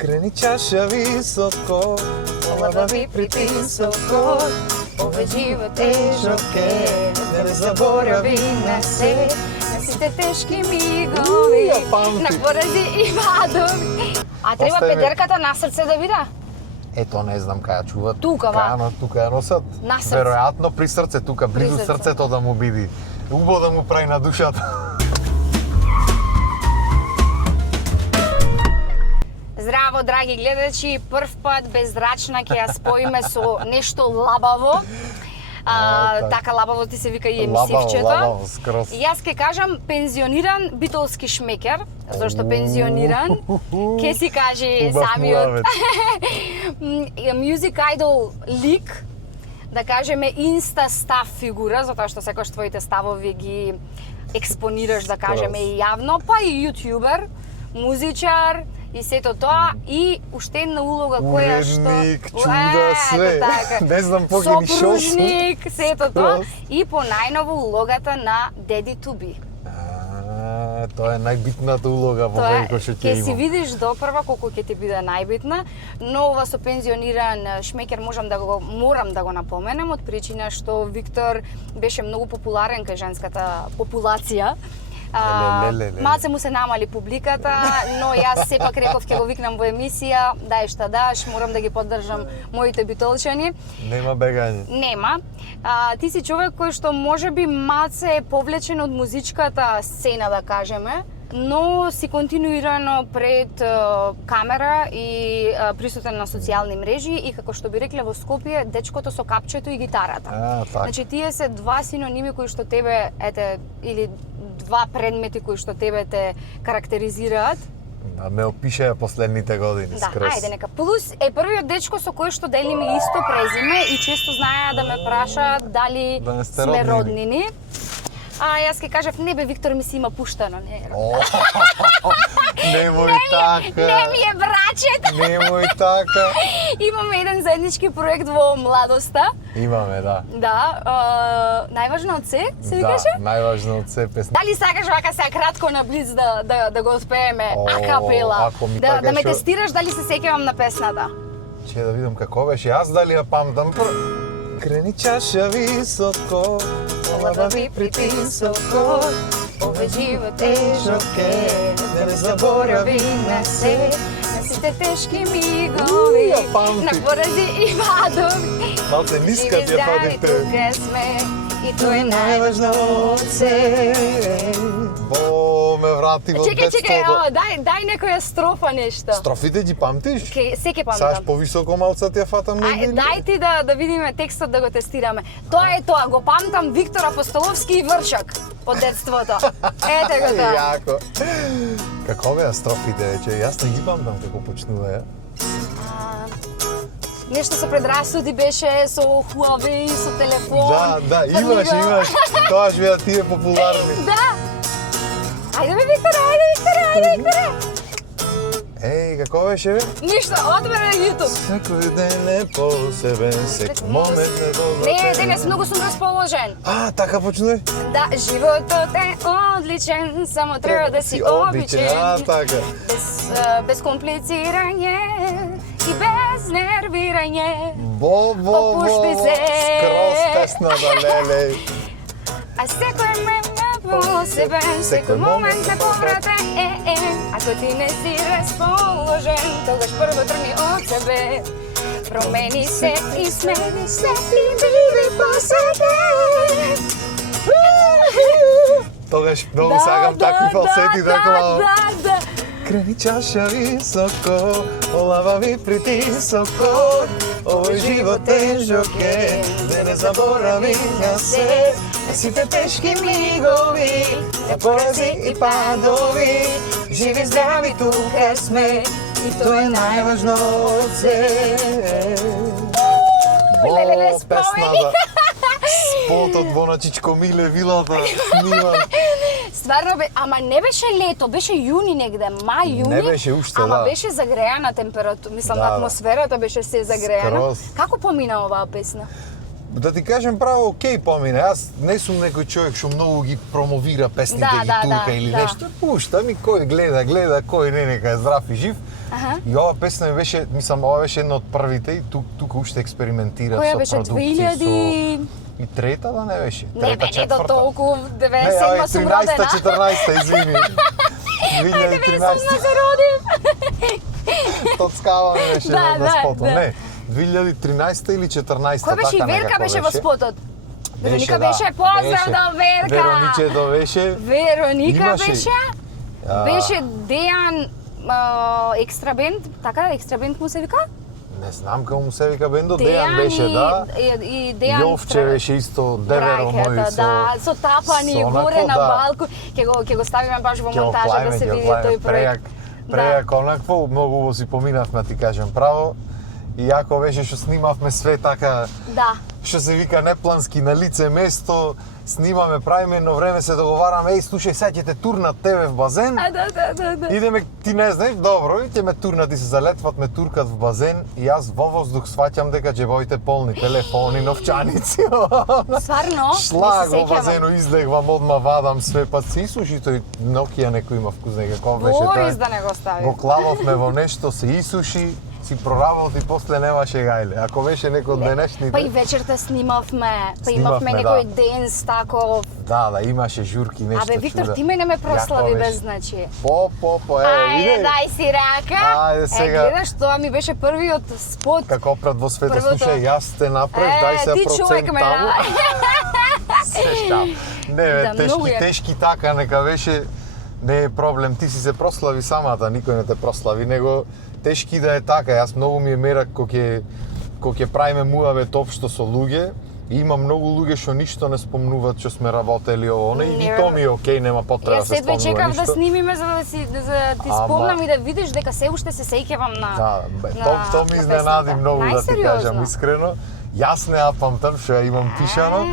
Крени чаша високо, олабави притисоко, овој живот тежок е, да не заборави на се, на сите тешки мигови, на порази и вадови. А треба педерката на срце да вида? Ето, не знам каја чуват. Тука, ва? Тука ја носат. На срце. Веројатно при срце, тука, близу срцето да му биди. Убаво да му прави на душата. Здраво, драги гледачи, прв пат без зрачна ќе ја споиме со нешто лабаво. Така лабаво ти се вика и емисивчето. Лабаво, скроз. Јас ќе кажам пензиониран битолски шмекер, зашто пензиониран, ќе си кажи самиот music idol лик, да кажеме инста став фигура, затоа што секојаш твоите ставови ги експонираш, да кажеме и јавно, па и јутјубер, музичар, и сето тоа, и уште една улога која што... Уредник, чуда, све. Така. Не знам покини шо су. Сопружник, сето тоа. И по најново улогата на Daddy to be. Тоа е најбитната улога во Велико што ќе си имам. видиш допрва колку ќе ти биде најбитна, но ова со пензиониран шмекер морам да го напоменем од причина што Виктор беше многу популарен кај женската популација. Малце му се намали публиката, но јас сепак реков ќе го викнам во емисија, дај шта даш, морам да ги поддржам моите битолчани. Нема бегање. Нема. Ти си човек кој што можеби малце е повлечен од музичката сцена, да кажеме, но си континуирано пред камера и присутен на социјални мрежи и како што би рекле во Скопје, дечкото со капчето и гитарата. Значи тие се два синоними кои што тебе или два предмети кои што тебе те карактеризираат. Ме опишеа последните години скроз. Да, ајде нека. Плюс е првиот дечко со кој што делиме исто презиме и често знаеа да ме прашаат дали сме роднини. Јас ке кажав, не бе, Виктор ми си има пуштано, не е родна. Немој така. Не ми е брачет. Немој така. Имаме еден заеднички проект во младоста. Имаме, да. Да, најважно од се, се викаше? Да, најважно од се песна. Дали сакаш вака сега кратко на блиц да го отпееме акапела? Да ме тестираш дали се сеќавам на песната? Че да видам како беше, јас дали ја памтам. Крени чаша високо, олабави притисоко, овој живот тежок е, да не заборави на се, на сите тешки мигови, на порази и вадови. Малце ниска ти ја падите. Тука сме, и тоа е најважно од се. Бо, ме врати во детството. Чекај, дај некоја строфа нешто. Строфите ги памтиш? Се ќе памтам. Саш повисоко малце ти ја фатам на идеја. Дај ти да видиме текстот да го тестираме. Тоа е тоа, го памтам Виктор Апостоловски и Врчак од детството. Ете го тоа. Јако. Како беа строфите, че јас не ги памтам како почнуваја. Нешто со предрасуди беше, со Huawei, со телефон. Да, имаш. Тоа ж беа тие популарни. Да. Ајде бе, Викторе! Еј, како беше бе? Ништо, отвори на YouTube. Секој ден е посебен, секој момент е добро. Не, денес многу сум расположен. Така почнуваш? Да, животот е одличен, само треба да си обичен. Така. Без комплицирање и без нервирање. Попушти се. Скроз песна да леле. А секој момент посебен, секој момент е повратен. Ако ти не си расположен, тогаш прво тргни од себе. Промени се и смени се и биди посетен. Тогаш многу сакам такви фалсети да клавам. Да. Крени чаша високо, олабави притисоко, овој живот тежок е, да не заборави на се, сите тешки мигови, порази и падови, живи здрави тука сме, и тоа е најважно од се. Песната, спотот во на Чичко Миле вилата сниман. Стварно бе, ама не беше лето, беше јуни негде, мај, јуни. Не беше уште, ама беше загреана температура, мислам, атмосферата беше се загреана. Како помина оваа песна? Да ти кажем право, окей помина. Јас не сум некој човек што многу ги промовира песните ги тука или нешто. Пушта ми кој гледа, кој не, нека е здрав и жив. И ова песна ми беше, мислам, ова беше една од првите и тука уште експериментирав Која со беше продукции, 2000? И трета да не беше? Не, Трета, бе, не до четврта? толку, Не, 97 сум родена. 13-14, извини. 97 се родив. Тоцкава ми беше Да, на спотот. да. Не, 2013 или 14 Кој беше и така Верка некако беше во спотот? Вероника да, беше, поздрав до Верка. Вероничето беше. Вероника Имаше. беше. Беше Дејан екстра бенд, така екстра бенд му се вика? Не знам како му се вика бендот, Дејан беше, да. И Дејан Јовче беше исто деверо мој Браќата, со... да, со тапани со горе онако, на да. балкон. Ќе го ставиме баш во Ќе го монтажа клајме, да се ќе го види клајме. тој проект. Прејак онакво, многу убаво си поминавме, ти кажем право. И јако беше што снимавме све така, Да. што се вика неплански на лице место, снимаме, правиме едно време, се договараме, еј, слушај, сега ќе те турнат тебе в базен. Да. Идеме, ти не знаеш, добро, и ќе ме турнат и се залетват, ме туркат в базен и јас во воздух сваќам дека џебовите полни, телефони, новчаници. Стварно? Шлаг Не се во базено излегвам, одма вадам све, па се исуши тој Nokia некој има вкус, како беше Борис тоа. да не го стави. Го клавовме во нешто, се исуши, си проработи, после немаше гајле. Ако беше некој од денешните... Па и вечерта снимавме, па имавме Снимавме, некој да. денс тако. Да, имаше журки, нешто Абе, Виктор, чуда. ти мене ме прослави Јако беше. без значи. Ајде, Дај си рака. Ајде сега. Гледаш, тоа ми беше првиот спот. Како опрат во света, Првото. слушај, јас те направив, дај се ти човек ме процент таму. Се штам. Не бе, Да, многу јако. тешки така, нека беше, не е проблем, ти си се прослави самата, никој не те прослави, него тешки да е така, јас многу ми е мерак кога ќе правиме муавет општо со луѓе, и има многу луѓе што ништо не спомнуваат што сме работели ово, и Не. то ми е окей, нема потреба Јас да се седве спомнува чекав ништо. да снимиме за да ти Ама- спомнам и да видиш дека се уште се сеќавам на. Да, бе, на- то ми на изненади песната. многу, да ти Најсериозно? кажам искрено. Јас не ја памтам што ја имам пишано,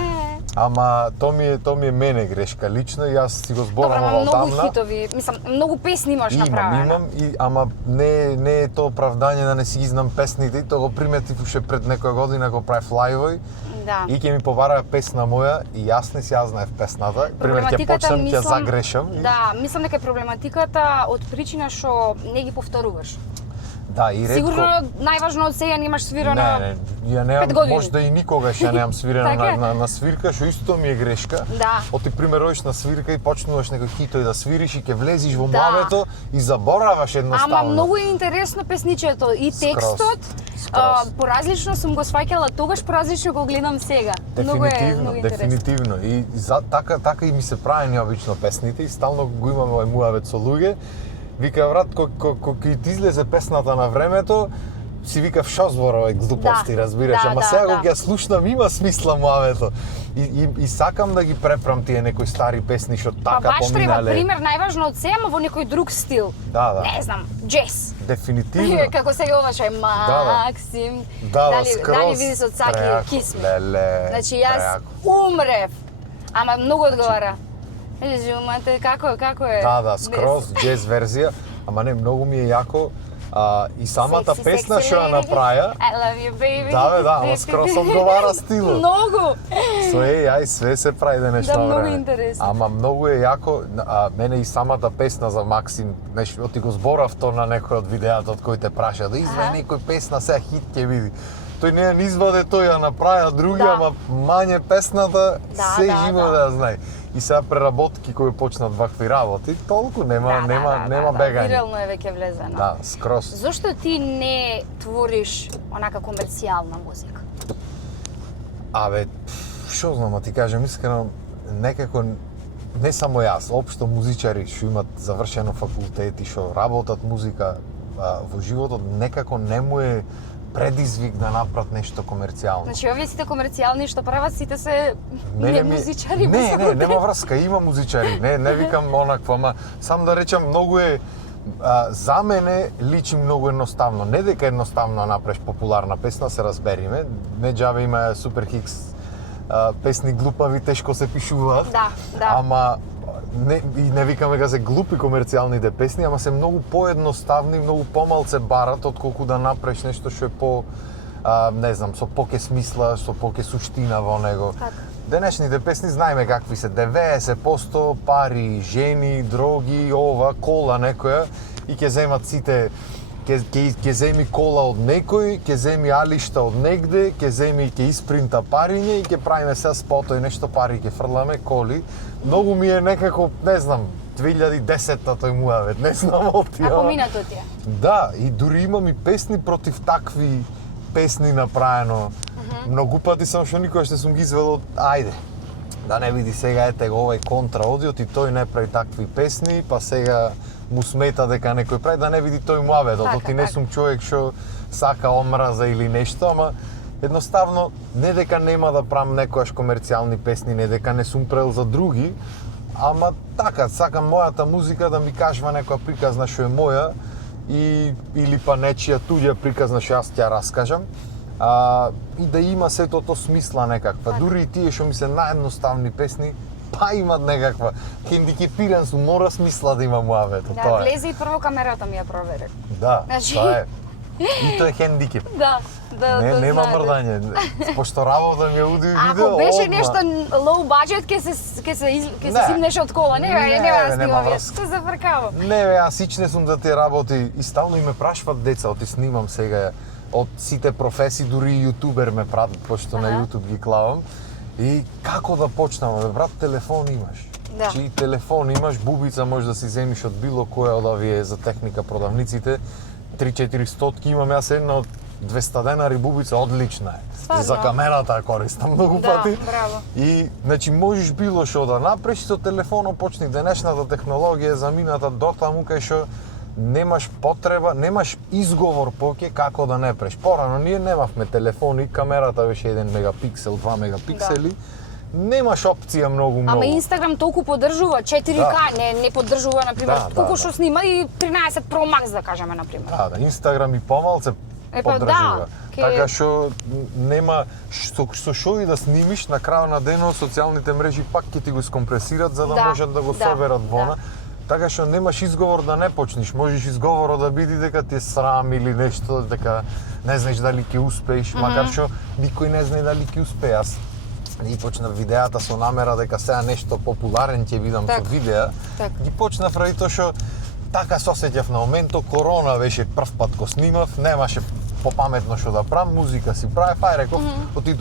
ама то ми е мене грешка лично и јас си го Добро, зборам ама многу одамна. хитови, мислам, многу песни имаш направено. Имам, ама не е то оправдање да не си ги знам песните, и то го приметив уште пред некоја година го правев лајвој. Да. И ќе ми побараа песна моја и јас не си ја знаев песната. Пример ќе почнам, ќе загрешам. Да, мислам дека е проблематиката од причина што не ги повторуваш. Да, и ретко. Сигурно најважно од сега немаш свирана. Не, ја 5 немам, години. може да и никогаш ја немам свирена Така е. на свирка, што исто ми е грешка. Да. Оти пример одиш на свирка и почнуваш некој хитој да свириш и ќе влезиш во Да. муавето и забораваш едноставно. Ама многу е интересно песничето и текстот. Скроз. Поразлично сум го сваќала тогаш, поразлично го гледам сега. Многу Дефинитивно, интересно. дефинитивно. И така и ми се прави необично песните и стално го имаме овој муавет со луѓе. Вика, брат, кога ти излезе песната на времето, си викав шо збор овој глупости, Да, разбираш, да, ама да, сега да. кога ја слушнам има смисла муавето. И сакам да ги препрам тие некои стари песни што Па така баш треба поминале. пример најважно од сега, ама во некој друг стил. Да, да. Не знам, джез. Дефинитивно. Како сега оваше Максим. Да, дали скроз. види со Цаки Преако, кисме. леле, Значи јас преако. умрев. Ама многу одговара. Жумате, како е? Да, скроз джез верзија, ама не, многу ми е јако. И самата Секси, песна секси што ја lady. направија, I love you, baby. Да, бе, да, ама скроз одговара стилот. Многу. со ај све се прави денешно Да, многу време. интересно. Ама многу е јако, мене и самата песна за Максим, нешто ти го зборав то на некој од видеата од кој те праша, да извади некој песна, сега хит ќе види. Тој не ја изваде, тој ја направија други, Да. ама мање песната, Да, се да, живо да ја знае. И сега преработки кои почнат вакви работи, толку нема бегање. Вирално е веќе влезено. Да, скроз. Зошто ти не твориш онака комерцијална музика? Абе, што знам, ти кажем искрено, некако не само јас, општо музичари што имат завршено факултет и што работат музика во животот, некако не му е предизвик да направат нешто комерцијално. Значи, овие сите комерцијални што прават, сите се Мене не музичари. Не, нема врска, има музичари. Не викам онакво, ама сам да речам многу е за мене личи многу едноставно. Не дека едноставно направиш популарна песна, се разбериме. Не џабе има супер хикс песни глупави, тешко се пишуваат. Да. Ама не викаме дека се глупи комерцијалните песни, ама се многу поедноставни, многу помалце барат отколку да направиш нешто што е по не знам, со поке смисла, со поке суштина во него. Така. Денешните песни знаеме какви се, 90% пари, жени, дроги, ова, кола некоја и ќе земат сите ќе земи кола од некој, ќе земи алишта од негде, ќе земи ќе испринта париње и ќе правиме се спото и нешто пари ќе фрламе коли. Многу ми е некако, не знам, 2010-та тој муавет, не знам од тие. А поминато ти е? Да, и дури имам и песни против такви песни направено. Многу пати само што никогаш не сум ги извел од ајде. Да не види сега ете го овај контра одиот и тој не прави такви песни, па сега му смета дека некој прави, да не види тој муаведот. Така, Оти не така. сум човек што сака омраза или нешто, ама едноставно не дека нема да правам некојаш комерцијални песни, не дека не сум правил за други, ама така, сакам мојата музика да ми кажува некоја приказна што е моја или па нечија туѓа приказна што јас ќе ја раскажам. И да има сето то смисла некаква. Дури и тие што ми се наједноставни песни, па имат некаква. Хендикепиран сум, мора смисла да има муавето, Да, тоа е. влези и прво камерата ми ја провери. Да, Значи- тоа е. И тоа е хендикеп. Да, да Нема знаете. мрдање. Пошто работа ми ја уди видео. Ако беше одма. нешто low budget, ќе се Не. симнеш од кола. Не, Не, не бе, да нема снимам јас. врска. Се зафркавам. Не бе, јас ичне сум за тие работи и стално и ме прашват деца, оти снимам сега од сите професии, дури и јутубер ме пратат, пошто на Аха. јутуб ги клавам. И како да почнам, бе, брат, телефон имаш. Да. Чи телефон имаш, бубица можеш да си земиш од било која од овие за техника продавниците. 3-4 стотки имам јас една од 200 денари бубица, одлична е. Стварно? За камерата ја користам многу Да, пати. браво. И, значи, можеш било што да направиш со телефонот, почни денешната технологија е замината дотаму кај што немаш потреба, немаш изговор поќе како да не преш. Порано ние немавме телефони, камерата беше 1 мегапиксел, 2 мегапиксели. Немаш опција многу. Ама Инстаграм толку поддржува 4К, не поддржува на пример Да, колку да, што да. снима и 13 Pro Max да кажеме на пример. Да, Инстаграм и помалце Па поддржува. да, Така што нема со што и да снимиш, на крајот на денот социјалните мрежи пак ќе ти го скомпресират за да Да, можат да го да, соберат да. вона. Така што немаш изговор да не почнеш. Можеш изговорот да биде дека ти е срам или нешто, дека не знаеш дали ќе успееш, макар што никој не знае дали ќе успее. Јас ги почнав видеата со намера дека сега нешто популарен ќе видам Так, со видеа. так. Ги почнав ради тоа што така се осеќав на моментот, корона беше прв пат ко снимав, немаше попаметно што да правам, музика си правев, ај реков,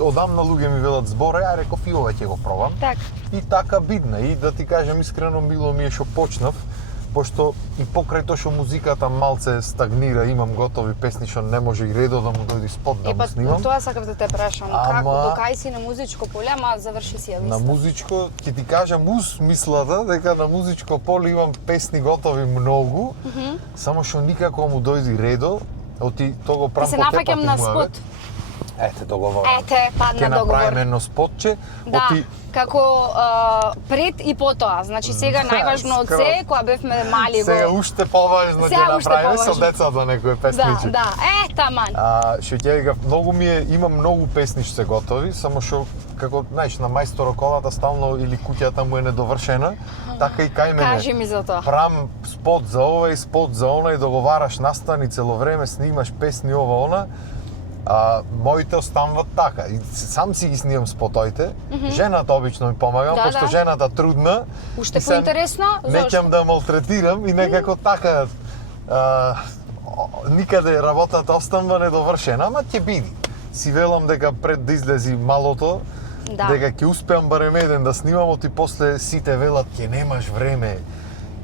одамна луѓе ми велат зборе, ај реков и ова ќе го пробам. Так. И така бидна, и да ти кажам искрено, мило ми е што почнав, пошто и покрај тоа што музиката малце стагнира, имам готови песни што не може и редо да му дојде спот да Е, му па снимам. тоа сакав да те прашам, Ама- како до кај си на музичко поле, ама заврши си ја На мисла. музичко, ќе ти кажам уз мислата дека на музичко поле имам песни готови многу, само што никако му дојде редо, оти тоа го Ти правам се по нафаќам тепати на муавет. спот. Ете, договорам. Ете, падна Ќе направиме договор. едно спотче, Да, оти како пред и потоа. Значи сега најважно од се, кога бевме мали сега го. уште поважно Сега ќе уште направиме со поважно. децата некој Да, песничи. да. Таман. Што ќе викам, многу ми е, имам многу песни што се готови, само што како знаеш на мајстор колата стално или куќата му е недовршена, така и кај мене. Кажи ми за тоа. Прам спот за овој, спот за онај, договараш настани цело време, снимаш песни ова она. Моите остануват така. И сам си ги снимам спотоите. Жената обично ми помага, Да, пошто да. жената трудна. Уште и се поинтересно, Неќам зошто? да малтретирам и некако така никаде работата останува недовршена, ама ќе биде. Си велам дека пред да излези малото, Да. дека ќе успеам барем еден да снимам, и после сите велат ќе немаш време.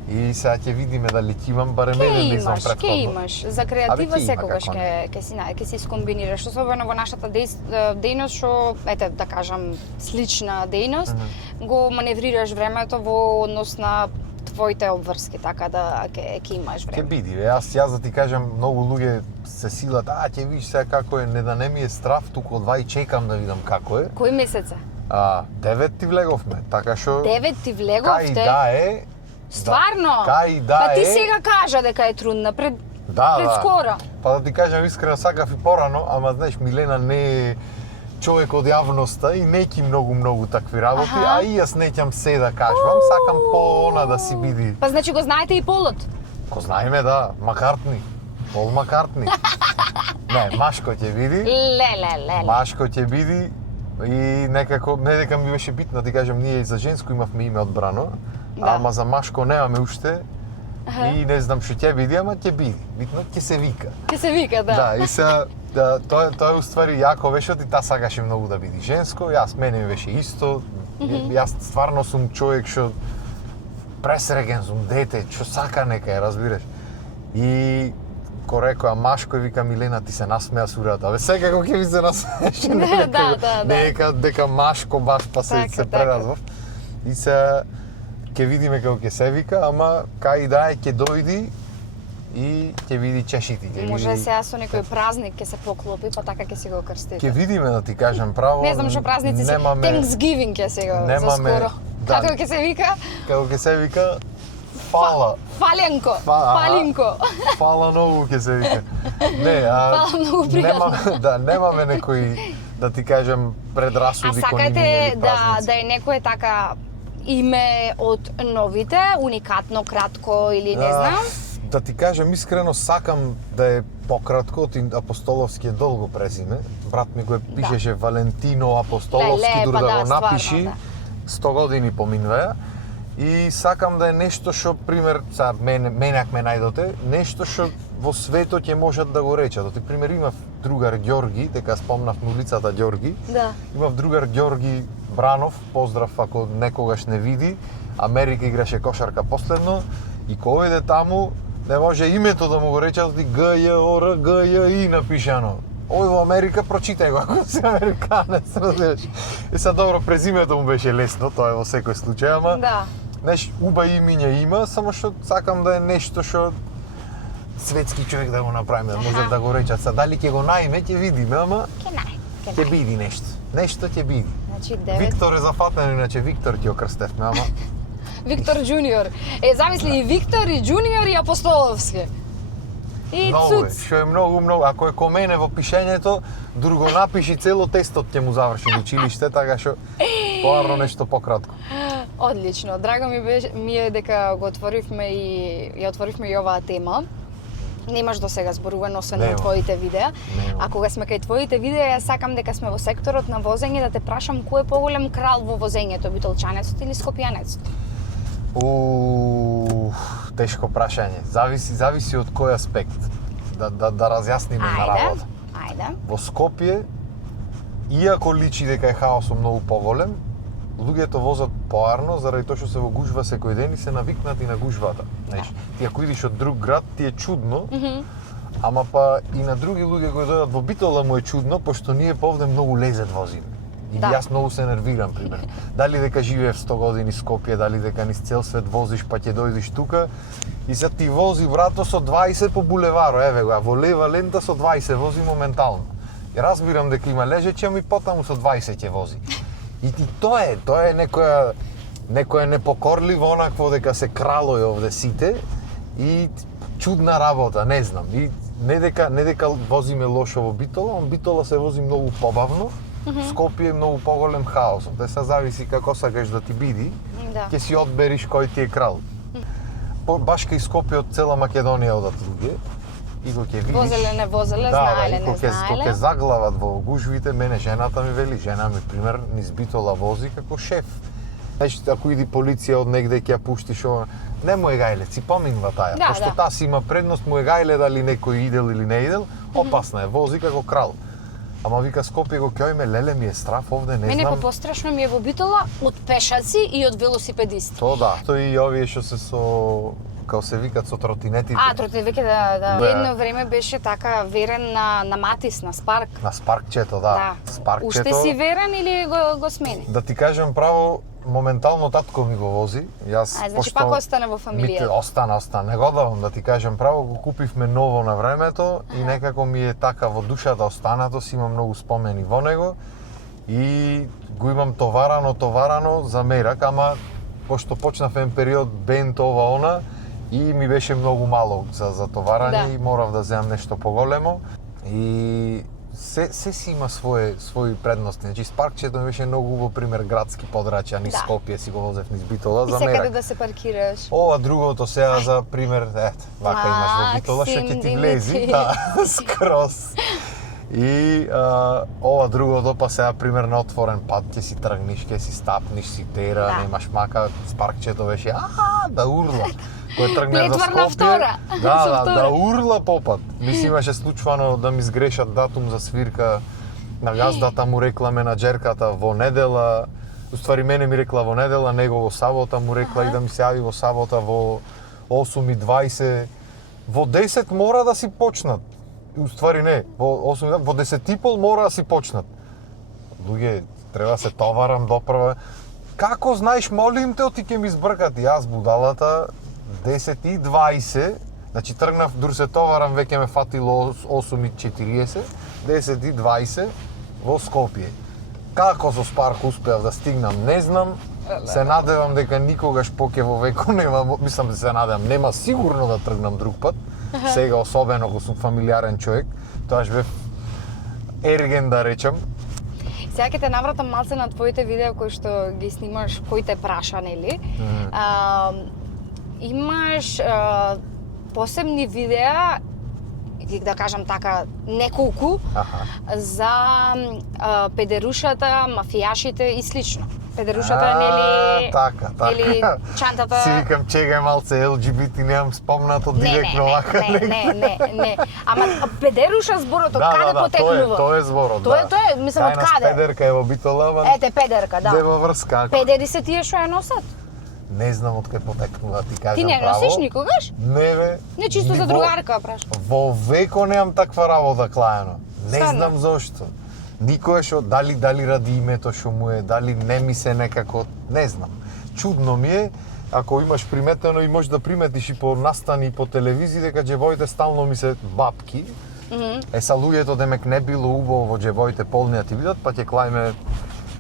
И сега ќе видиме дали ќе имам барем еден да излам Ќе претходно. имаш. За Абе, креатива ќе има, секогаш како не. ќе си скомбинираш, особено во нашата дејност што ете да кажам слична дејност, го маневрираш времето во однос на твоите обврски, така да ќе имаш Ќе време. биде, бе. Јас да ти кажам, многу луѓе се силат, ќе видиш сега како е, не да не ми е страв, туку од вај чекам да видам како е. Кој месец е? 9 ти влеговме, така што 9 ти кај влеговте? да е. Стварно? Кај да Па ти е. сега кажа дека е трудна пред Да. скоро. Па да ти кажам искрено, сакав и порано, ама знаеш Милена не е човек од јавноста и неќи многу такви работи, Аха. а и јас неќам се да кажувам, сакам по она да си биди. Па значи го знаете и полот? Ко знаеме да, Макартни. Пол Макартни. Не, Машко ќе биди. Ле. Машко ќе биди и некако, не дека ми беше битно, ти кажам, ние и за женско имавме име одбрано, Да. ама за Машко немаме уште. и не знам што ќе биде, ама ќе биде. Битно ќе се вика. Ке се вика, да. Да, и се тоа е уствари јако беше, и таа сакаше многу да биде женско, јас мене ми беше исто. Јас стварно сум човек што пресреќен сум, дете, што сака нека ја, разбираш. И ко рекоа машко и вика Милена ти се насмеа сурата. Абе секако ќе ви се насмееше. Да. Дека машко баш па се преразвав. И се ќе видиме како ќе се вика, ама кај да е ќе дојди и ќе види чешити, ќе Може види. сега со некој празник ќе се поклопи, па така ќе си го крстите. Ќе видиме да ти кажам право. Не знам што празници се. Thanksgiving ќе се го за скоро. Да. Како ќе се вика? Како ќе се вика? Фала. Фаленко. Фалинко. Фала многу ќе се вика. Не, Фала многу пријатно. Немаме некои, да ти кажам, предрасуди кон сакате празници. да е некое така име од новите, уникатно, кратко или не знам? Да ти кажам искрено, сакам да е пократко од Апостоловски е долго презиме. Брат ми го пишеше Валентино Апостоловски, дури да го напиши. 100 години поминуваја. И сакам да е нешто што, пример, менак ме најдоте, нешто што во светот ќе можат да го речат. Оти пример имав другар Ѓорги, дека спомнав на улицата Ѓорги. Да. Имав другар Ѓорги Бранов, поздрав ако некогаш не види. Америка играше кошарка последно и кој оде таму не може името да му го речат, оти ГЈОР, ГЈИ напишано. Ој во Америка прочитај го ако си американец, разбираш. И сега добро презимето му беше лесно, тоа е во секој случај, ама Да. Неш, уба имиња има, само што сакам да е нешто што светски човек да го направиме, да може да го речат. Са дали ќе го најме, ќе видиме, ама ќе биде нешто. Нешто ќе биде. Значи 9. Виктор е зафатен, иначе Виктор ќе окрстевме, ама Виктор Џуниор. Замисли и Виктор и Џуниор и Апостоловски. И многу е, цуц. што е многу. Ако е ко мене во пишењето, друго напиши цело тестот ќе му заврши во училиште, така што поарно нешто пократко. Одлично. Драго ми е дека го отворивме и ја отворивме и оваа тема. Немаш до сега зборувано освен на твоите видеа. А кога сме кај твоите видеа, ја сакам дека сме во секторот на возење да те прашам кој е поголем крал во возењето, битолчанецот или скопјанецот? Тешко прашање. Зависи од кој аспект. Да разјасниме на работа. Ајде. Во Скопје, иако личи дека е хаосот многу поголем, луѓето возат поарно заради тоа што се во гужва секој ден и се навикнати на гужвата. Знаеш, ти ако идиш од друг град, ти е чудно, ама па и на други луѓе кои дојдат во Битола му е чудно, пошто ние повде многу лезет возиме. И јас многу се нервирам, пример. Дали дека живеев 100 години Скопје, дали дека низ цел свет возиш па ќе дојдеш тука и се ти вози брато со 20 по булеваро, еве го, во лева лента со 20 вози моментално. И разбирам дека има лежече, ами потаму со 20 ќе вози. И тоа е некоја непокорливо онакво дека се кралој овде сите и чудна работа, не знам. И не дека возиме лошо во Битола, Битола се вози многу побавно. Скопје е многу поголем хаосот. Сега зависи како сакаш да ти биди, ќе си одбериш кој ти е крал. Баш кај Скопје од цела Македонија одат луѓе. И кога ќе видиш... Возеле, не возеле, знаеле, не знаеле. Кога ќе заглават во гужвите, мене жената ми вели, жена ми, пример, низ Битола вози како шеф. Знаеш, ако иди полиција од негде ќе ја пуштиш ова, не му е гајле, си поминва таја. Пошто таа си има предност, му е гајле дали некој идел или не идел, опасна е, вози како крал. Ама вика Скопје го кјојме, леле ми е страф овде, не знам. Мене пострашно ми е во Битола од пешаци и од велосипедисти. Тоа да, тоа и овие што се со како се викат со тротинетите. Тротинетите, да. Едно време беше така верен на Матис, на Спарк. На Спаркчето, да. Спаркчето. Уште си верен или го смени? Да ти кажам право, моментално татко ми го вози. Јас значи пак остане во фамилијата. Остана. Не го давам, да ти кажам право, го купивме ново на времето и некако ми е така во душата останато, си имам многу спомени во него и го имам товарано за мерак, ама пошто почнав еден период бенд ова она и ми беше многу мало за товарање и морав да земам нешто поголемо и се си има своји предности. Значи Спаркчето ми беше многу убав пример градски подрачја низ Скопје, си го возев низ Битола за мерак. И секаде да се паркираш. Ова другото сега за пример, вака имаш во Битола што ќе ти влези, скроз. И ова другото, па сега пример на отворен пат, ќе си тргнеш, ќе си стапнеш, си тера, Да. немаш мака, спаркчето беше да урла. Кој тргне за Плетварна Скопје, втора. Со втора. да урла попат. Мислам имаше случајно да ми сгрешат датум за свирка, на газдата му рекла менаџерката во недела, уствари мене ми рекла во недела, него во сабота му рекла и да ми се јави во сабота во 8:20. Во 10 мора да си почнат. Уствари не, во 10:30 мора да си почнат. Луѓе, треба да се товарам допрва. Како знаеш, молим те, оти ќе ми збркат. И јас будалата 10:20, значи тргнав, дур се товарам, веќе ме фатило 8:40, 10:20 во Скопје. Како со Спарк успеав да стигнам, не знам. Се надевам дека никогаш поќе во веко нема, мислам да се надевам, нема сигурно да тргнам друг пат. Сега особено кога сум фамилиарен човек, тоаш бев ерген да речам. Сега ќе те навратам малце на твоите видеа кои што ги снимаш, кои те праша, нели? Имаш посебни видеа, да кажам така, неколку, за педерушата, мафијашите и слично. Педерушата, нели... Така. Или чантата... Си викам, чегај малце LGBT, немам спомнато директно вака. Не. Ама педеруша зборот од каде потекнува? Тоа е зборот, Тоа е, мислам, од каде? Педерка е во Битола, ама... Ете, педерка, да. Зема врска. Педери се тие што ја носат? Не знам од кај потекнува, ти кажам Ти не право. носиш никогаш? Не, бе. Не, чисто за другарка, прашам. Во веко немам таква работа, Клајано. Не Стварно? знам зошто. Никој што, дали ради името што му е, дали не ми се некако, не знам. Чудно ми е, ако имаш приметено и можеш да приметиш и по настани и по телевизија, дека џебоите стално ми се бабки. Са луѓето демек не било убаво во џебоите полни да ти видат, па ќе клајме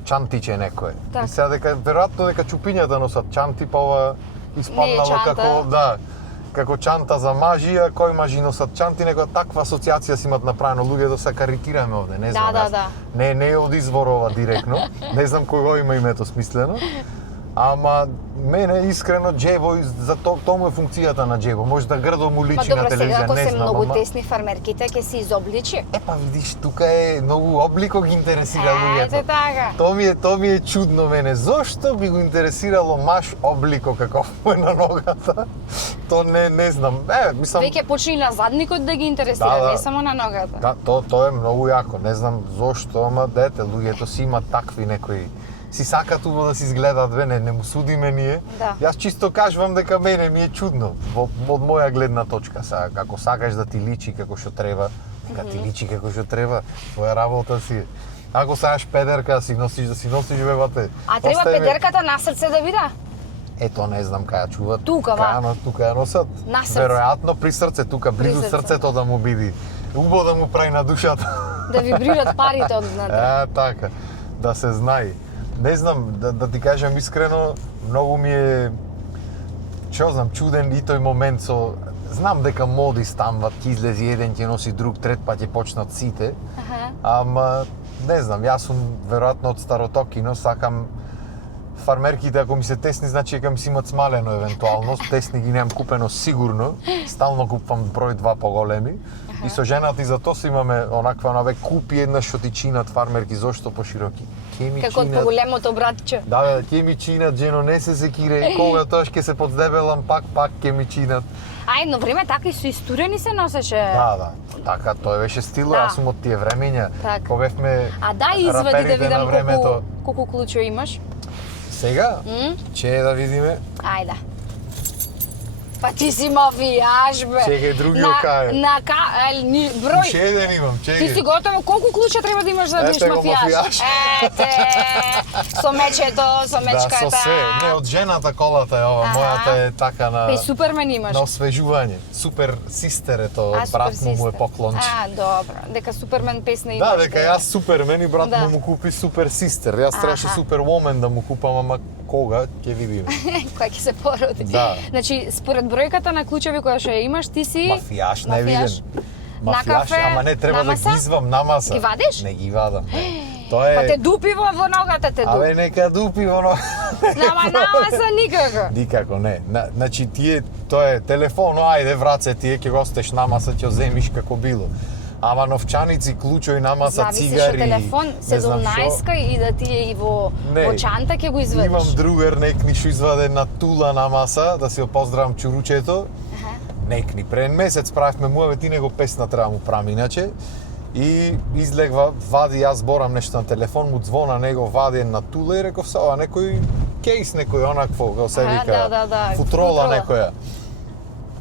чантиче некое. Так. И сега дека веројатно дека чупињата носат чанти, па ова испаднало чанта. како како чанта за мажи, а кој мажи носат чанти, него таква асоциација си имат направено луѓето, се карикираме овде, не знам. Да. Не е од извор ова директно. Не знам кој го има името смислено. Ама мене искрено џебо, за тоа му е функцијата на џебо. Може да грдо му Па личи добро, на сега телевизија, ако не се знам. многу ама... тесни фармерките, ќе се изобличи. Па видиш, тука е многу облико ги интересира луѓето. Ете така. Тоа ми е чудно мене. Зошто би го интересирало маш облико каков му е на ногата? То не знам. Мислам... Веќе почни на задникот да ги интересира, Да. не само на ногата. Да, тоа е многу јако. Не знам зошто, ама дете, луѓето си имат такви некои си сакат убаво да си изгледаат, не му судиме ние. Да. Јас чисто кажувам дека мене ми е чудно од моја гледна точка. Сега, како сакаш да ти личи како што треба, нека ти личи како што треба, твоја работа си е. Ако сакаш педерка да си носиш бебате. А треба педерката на срце да биде? Ето не знам кај ја чуват. Тука, Тука ја носат. На срце. Веројатно при срце, тука близу срце. срцето да му биде. Убаво да му прави на душата. Да вибрират парите од внатре. Така, да се знае. Не знам, да ти кажам искрено, многу ми е, што знам, чуден и тој момент со... Знам дека моди станват, ќе излези еден, ќе носи друг, трет, па ќе почнат сите. Ама, не знам, јас сум веројатно од Старотокино, сакам фармерките, ако ми се тесни, значи дека ми се имат смалено евентуално, тесни ги немам купено сигурно, стално купам број 2 поголеми. И со жената и за тоа си имаме онаква купи една што ти чинат фармерки, зошто пошироки. Како од поголемото братче. Да, ќе ми чинат, жено, не се секире, кога тоаш ќе се подздебелам, пак ќе ми чинат. А едно време така и со истурени се носеше. Да, така, тоа беше стил, Да. јас сум од тие времења, Так. кога бевме А да извади да раперите на видам времето. колку клучо имаш. Сега, че да видиме. Ајде. Па ти си мафијаш, бе. Чекај, другиот кај е? Број. Уште еден имам, чекај. Ти си готово, колку клуча треба да имаш за да бидеш Ете го мафијаш? мафијаш. Ете, со мечето, со Да, мечката. со се. Не, од жената колата е ова, мојата е така на... Па и Супермен имаш. На освежување. Супер систер е тоа, Супер брат му е систер. поклонче. Добро. Дека Супермен песна имаш. Да, дека јас Супермен и брат Да. му купи Супер систер. Јас требаше Супервомен да му купам, ама кога ќе видиме. Која ќе се породи. Да. Значи, според бројката на клучеви која што ја имаш, ти си... Мафијаш невиден. На Мафијаш, кафе, ама не треба на да маса? ги извам на маса. Ги вадиш? Не ги вадам. Тоа е... Па те дупи во ногата, те дупи. Абе, нека дупи воно. Ама на маса никако. Никако не. Значи тие тоа е телефон, ајде враце тие ќе го остеш на маса, ќе го земиш како било. ама новчаници, клучови, намаса, Зависи цигари. што телефон, не знам 17-ка и да ти е и во Не. чанта ќе го извадиш. Имам другер некни што изваде на тула намаса, да си го поздравам чуручето. Аха. Некни, пред месец правевме муавет и него песна треба му правам иначе. И излегва, вади, јас зборам нешто на телефон, му звона него, вади на тула и реков се, ова некој кейс, некој онакво, како се Аха, вика, да, футрола футрола. некоја.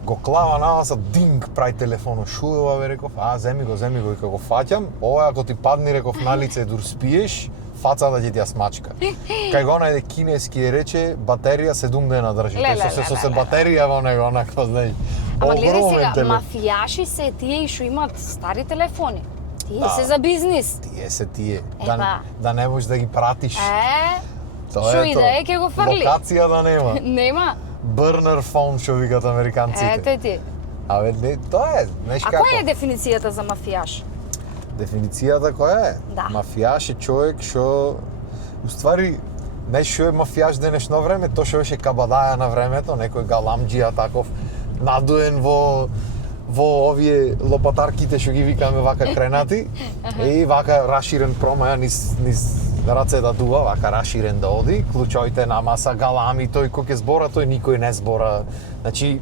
Го клава намаса, динг, прави телефонот, шо е ова, бе, реков, земи го, и како фаќам, ова ако ти падни, реков, на лице, дур спиеш, фацата ќе ти ја смачка. Кај го најде кинески рече, батерија 7 дена држи. Леле, Со се леле. батерија во него, онакво, знаеш. Ама гледај Огромен сега, телефон. мафијаши се тие и што имаат стари телефони. Тие Да. се за бизнис. Тие се тие. Епа. Да не можеш да ги пратиш. Тоа Што е иде, тоа. ќе го фрли. Локација да нема. Нема. Burner phone, што викат американците. Ете ти. Абе, не, тоа е, знаеш А како? која е дефиницијата за мафијаш? Дефиницијата која е? Да. Мафијаш е човек што уствари не што е мафијаш денешно време, тоа што беше кабадаја на времето, некој галамџија таков надуен во овие лопатарките што ги викаме вака кренати и вака раширен промаја низ рацета дува, вака раширен да оди, клучоите на маса, галами, тој кој ќе збора, тој никој не збора. Значи,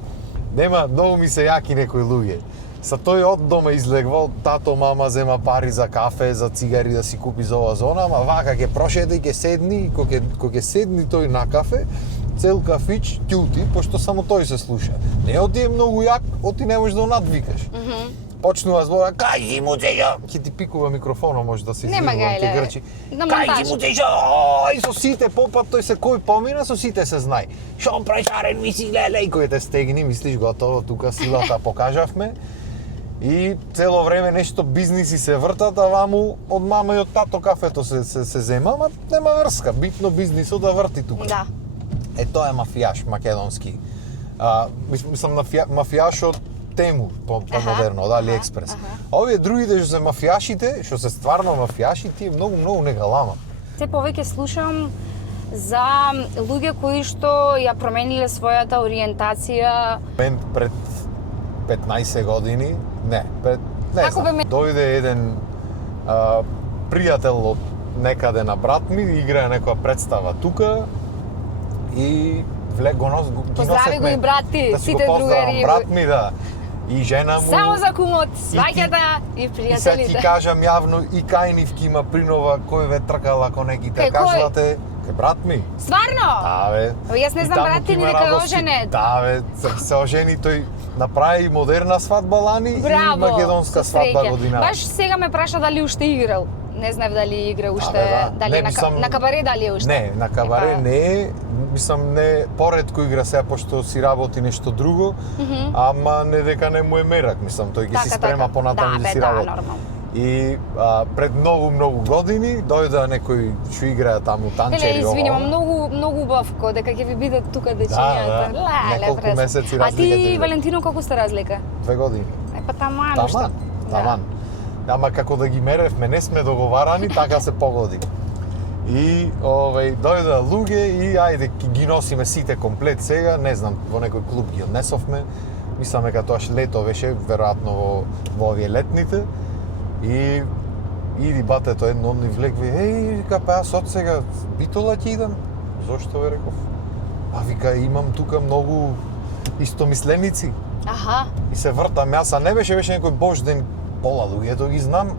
нема, многу ми се јаки некои луѓе. Са тој од дома излегвал, тато, мама зема пари за кафе, за цигари да си купи за ова зона, ама вака ќе прошета и ќе седни, и кој ќе седни тој на кафе, цел кафич ќути, пошто само тој се слуша. Не оти е многу јак, оти не можеш да го надвикаш. Почнува збора, кај си му цеја, ќе ти пикува микрофонот, може да се Нема извинувам, га, ќе еле, грчи. на Кај монтаж. си му цеја, и со сите попат, тој се кој помина, со сите се знај. Шо прешарен ми си, леле, и кој те стегни, мислиш готово, тука силата покажавме. И цело време нешто бизниси се вртат, а ваму од мама и од тато кафето се зема, ама нема врска, битно бизнисот да врти тука. Да. Е, тоа е мафијаш македонски. Мислам, мафијаш од Тему, по-модерно, од Алиекспрес. Овие другите што се мафијашите, што се стварно мафијаши, тие многу не галама. Се повеќе слушам за луѓе кои што ја промениле својата ориентација. Мен пред 15 години, не Како знам, бе дојде еден пријател од некаде на брат ми, играе некоја представа тука и ги носевме. Поздрави го и брат ти, да си сите го поздравам, другари. брат ми, да. И жена му... Само за кумот, сваќата и И сега ти пријателите. кажам јавно, и кајнивки има принова, кој ве тркал ако неките Кај кој? кажувате, кај брат ми. Стварно? Да, бе. Јас не И знам таму брат ќе ти ни има дека е радости. оженет. Да, бе, се ожени, тој направи модерна свадба лани и Браво! македонска со свадба среќа. година. Баш сега ме праша дали уште играл. Не знам дали игра уште, да. дали Не, е мислам- на кабаре дали е уште. Не, на кабаре Епа. не е, мислам не поредко игра сега пошто си работи нешто друго, ама не дека не му е мерак, мислам тој ќе си Така, спрема така. понатаму Да, да си бе, да, работи. нормално. И пред многу години дојде некој што играе таму танчери. Еле, извини, ова. ма многу убавко дека ќе ви бидат тука Да, дечињата. да. Леле, Неколку прес. месеци А разлика ти, ќе биде. Валентино, колку сте разлика? 2 години. Па таман, што? Таман. Ама како да ги меревме, не сме договарани, така се погоди. И дојде луѓе и ајде ги носиме сите комплет сега, не знам, во некој клуб ги однесовме. Мислам дека тоаш лето беше, веројатно во овие летните. И иди батето едно од нив влекви, вика, па јас од сега Битола ќе идам. Зошто, бе, реков? А вика, имам тука многу истомисленици. Аха. И се вртам јас, а не беше некој божј ден, пола луѓето ги знам.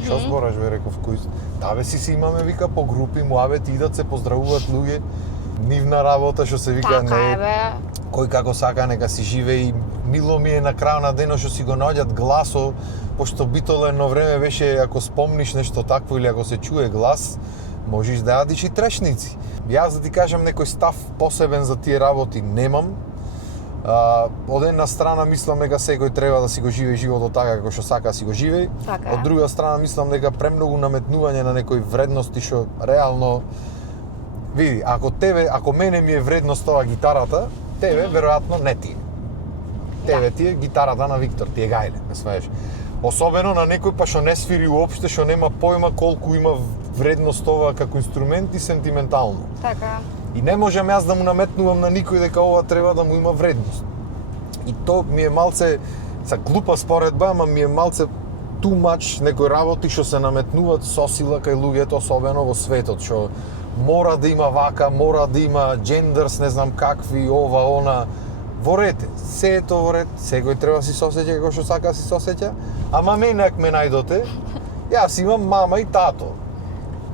Што збораш, бе, реков, кој... Да, бе, си имаме, вика, по групи, муабет, идат се поздравуваат луѓе. Нивна работа, што се вика, Така е, бе. кој како сака, нека си живе и мило ми е на крај на денот што си го наоѓаат гласо, пошто Битола едно време беше, ако спомниш нешто такво или ако се чуе глас, можеш да јадиш и трешници. Јас да ти кажам некој став посебен за тие работи немам. Од една страна мислам дека секој треба да си го живее животот така како што сака да си го живее. Така е. Од друга страна мислам дека премногу наметнување на некои вредности што реално види, ако мене ми е вредност ова гитарата, тебе веројатно не ти е. Тебе ти е гитарата на Виктор, ти е гајле, ме смееш. Особено на некој па што не свири уопште, што нема појма колку има вредност ова како инструмент и сентиментално. Така. И не можам јас да му наметнувам на никој дека ова треба да му има вредност. И то ми е малце, глупа споредба, ама ми е малце too much некои работи што се наметнуваат со сила кај луѓето, особено во светот, што мора да има вака, мора да има джендерс, не знам какви, ова, она. Во ред, се е тоа во ред, секој треба си сосеќа како што сака си сосеќа, ама мене ако ме најдоте, јас имам мама и тато.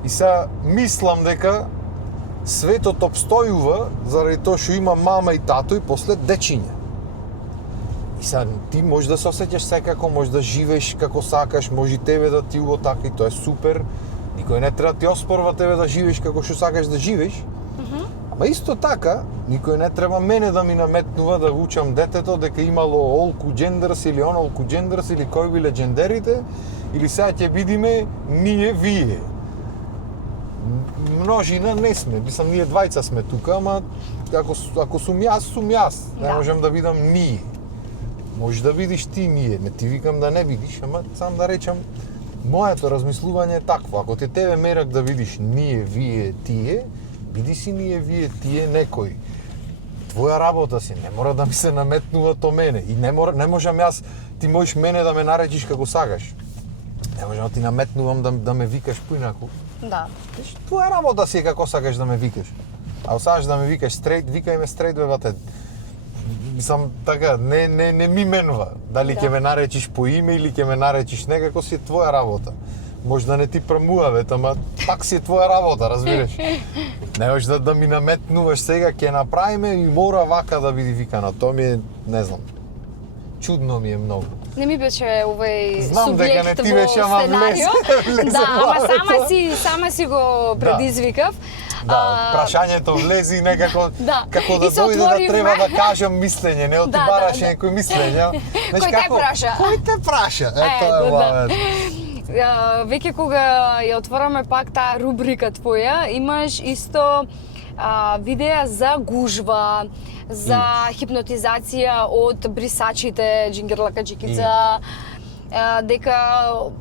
И сега мислам дека светот обстојува заради тоа што има мама и тато и после дечиња. И сега ти можеш да се осеќаш секако, можеш да живееш како сакаш, може и тебе да ти убаво така и тоа е супер. Никој не треба да ти оспорва тебе да живееш како што сакаш да живееш. Ама исто така, никој не треба мене да ми наметнува да учам детето дека имало олку джендерс или онолку джендерс или кои биле джендерите или сега ќе бидиме ние вие. Множина не сме, мислам ние двајца сме тука, ама ако сум јас, не можам да бидам ние. Можеш да видиш ти ние, не ти викам да не видиш, ама сам да речам, моето размислување е такво. Ако ти тебе мерак да видиш ние, вие, тие, биди си ние, вие, тие, некој. Твоја работа си, не мора да ми се наметнува то мене. И не можам јас, ти можеш мене да ме наречиш како сакаш. Не можам да ти наметнувам да ме викаш поинаку. Да. Твоја работа си е како сакаш да ме викаш. А сакаш да ме викаш стрейт, викај ме стрейт, бе, бате. Мислам, така, не ми менува. Дали ќе ме наречиш по име или ќе ме наречиш некако, си е твоја работа. Може да не ти прамува, ама пак си е твоја работа, разбираш? Не можеш да ми наметнуваш сега, ќе направиме и мора вака да биде викано. Тоа ми е, не знам, чудно ми е многу. Не ми беше овој Знам дека не ти беше, ама влезе. Да, ама сама си го предизвикав. Да, прашањето влези некако како да дојде да треба да кажам мислење, не оти бараш некој мислење. Кој те праша? Кој те праша? Ето веќе кога ја отвораме пак таа рубрика твоја, имаш исто видеа за гужва, за хипнотизација од брисачите, джингерлака джикица, дека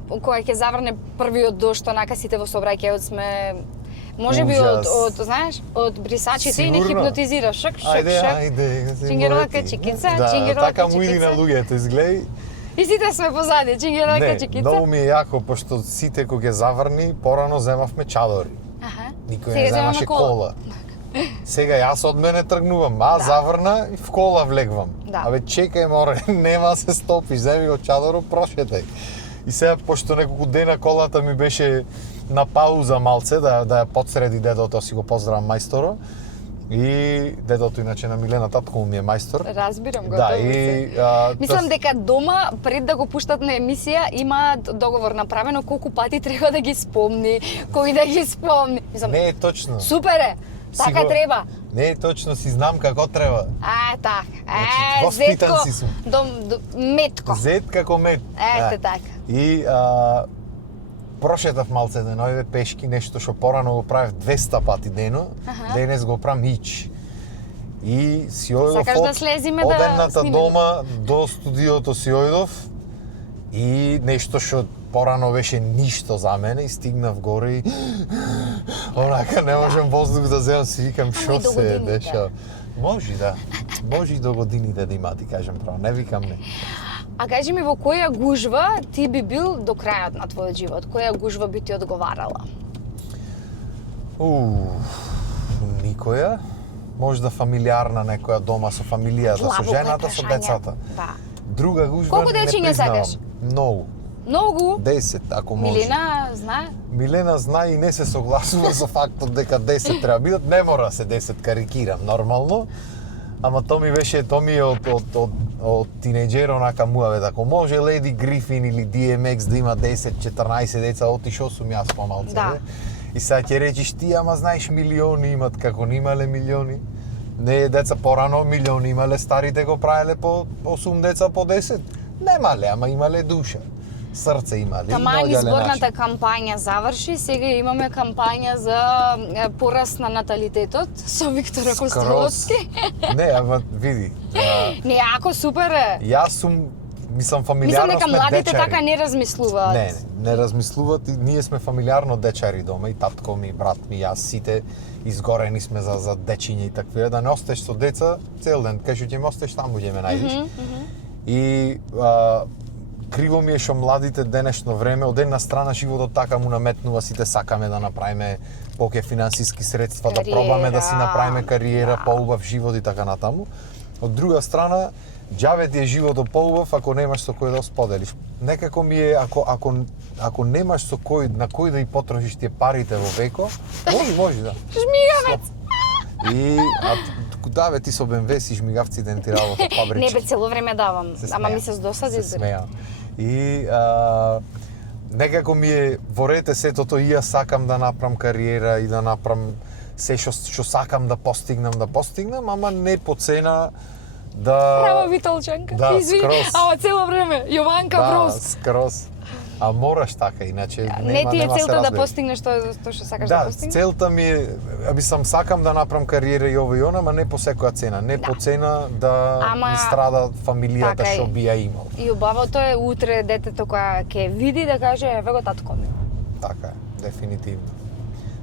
кога ќе заврне првиот дожд, онака сите во сообраќајот сме можеби од знаеш, од брисачите и не хипнотизираш. Шак. Ајде. Джингерлака джикица, да, джингерлака така му иди на луѓето, изгледај. И сите сме позади, джингерлака джикица. Многу ми е јако, пошто сите кога ќе заврни, порано земавме чадори. Никој не земаше кола. Сега јас од мене тргнувам, заврна и в кола влегвам. Абе чекај море, нема да се стопиш, земи го чадоро, прошетај. И сега, пошто неколку дена колата ми беше на пауза малце, да ја подсреди дедото, си го поздравам мајсторо. И дедото иначе на Милена, татко му ми е мајстор. Разбирам го. Да, и мислам дека дома пред да го пуштат на емисија имаат договор направено колку пати треба да ги спомни, кој да ги спомни. Мислам, не е точно. Супер е. Така треба. Не е точно, си знам како треба. Така. Воспитан си сум. Метко. Зет како мет. Ете така. И прошетав малце денојде пешки, нешто што порано го правев 200 пати дено, денес го правам ич. И си ојдов од едната дома до студиото си ојдов и нешто што порано беше ништо за мене и стигнав горе и онака не можам воздух да земам, си викам шо се деша. Може да. Може и до годините да има, ти кажем право, не викам не. А кажи ми, во која гужва ти би бил до крајот на твојот живот? Која гужва би ти одговарала? Никоја. Може да фамилиарна некоја дома со фамилијата, со жената, со децата. Да. Друга гужва колку дечиња сакаш? Многу. Многу? 10, ако може. Милена знае? Милена знае и не се согласува со фактот дека 10 треба бидат. Не мора се 10, карикирам, нормално. Ама тоа ми е од тинејџер, онака муаве, ако може Леди Грифин или DMX да има 10-14 деца, отишо сум јас помалце. Да. И сега ќе речиш ти, ама знаеш милиони имат, како не имале милиони. Не деца порано милиони имале, старите го правеле по 8 деца по 10. Немале, ама имале душа. Срце имале. Тама изборната кампања заврши, сега имаме кампања за пораст на наталитетот со Виктор Костровски. Не, ама види. Не, ако супер е. Јас сум, мислам, фамилиарно сме дечари. Мислам дека младите така не размислуваат. Не размислуваат и ние сме фамилиарно дечари дома и татко ми, брат ми, јас сите изгорени сме за дечиња и такви, да не остеш со деца цел ден, кај што ќе ме остеш таму ќе ме најдеш. И криво ми е што младите денешно време, од една страна животот така му наметнува, сите сакаме да направиме поќе финансиски средства, да пробаме да си направиме кариера, поубав живот и така натаму. Од друга страна, џаве ти е животот поубав ако немаш со кој да споделиш. Некако ми е ако немаш со кој на кој да ги потрошиш тие парите во веко, може да. Жмигавец. И да бе, ти со БМВ си жмигавците не ти работа фабрички. Не бе, цело време давам, ама ми се досади. Се смеам. И некако ми е во рете сетото и јас сакам да направам кариера и да направам се што сакам да постигнам, ама не по цена да... Браво, Витолчанка. Да, извини, скроз. ама цело време, Јованка Брос. Да, скроз. А мораш така, иначе Не ти е нема се целта да разделиш. постигнеш тоа што сакаш да постигнеш? Да, целта ми е, сакам да направам кариера и ово и она, ама не по секоја цена. Не по цена да ми страда фамилијата така што би ја имал. И убавото е утре детето која ќе види да каже, еве го татко ми. Така е, дефинитивно.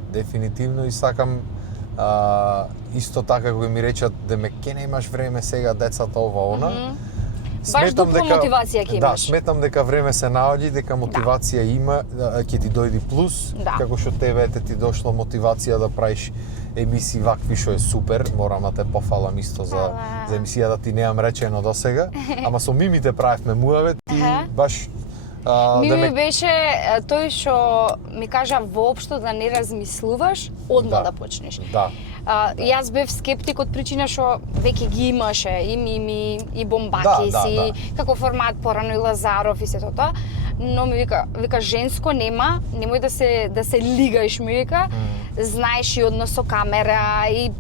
Дефинитивно и сакам исто така кога ми речат деме ке немаш време сега децата ова она. Баш дупла мотивација ќе имаш. Да, сметам дека време се наоѓи, дека мотивација има, ќе ти дојди плюс, како што тебе ти дошло мотивација да правиш емисии вакви што е супер, морам да те пофалам исто за емисијата ти неам речено досега, ама со мимите правевме муавет и баш Мими беше тој што ми кажа воопшто да не размислуваш, одма да почнеш. Да. Јас бев скептик од причина што веќе ги имаше и Мими, и Бомбакис, и како формат порано и Лазаров и сето тоа, но ми вика женско нема, немој да се лигаеш, ми вика. Знаеш и однос со камера и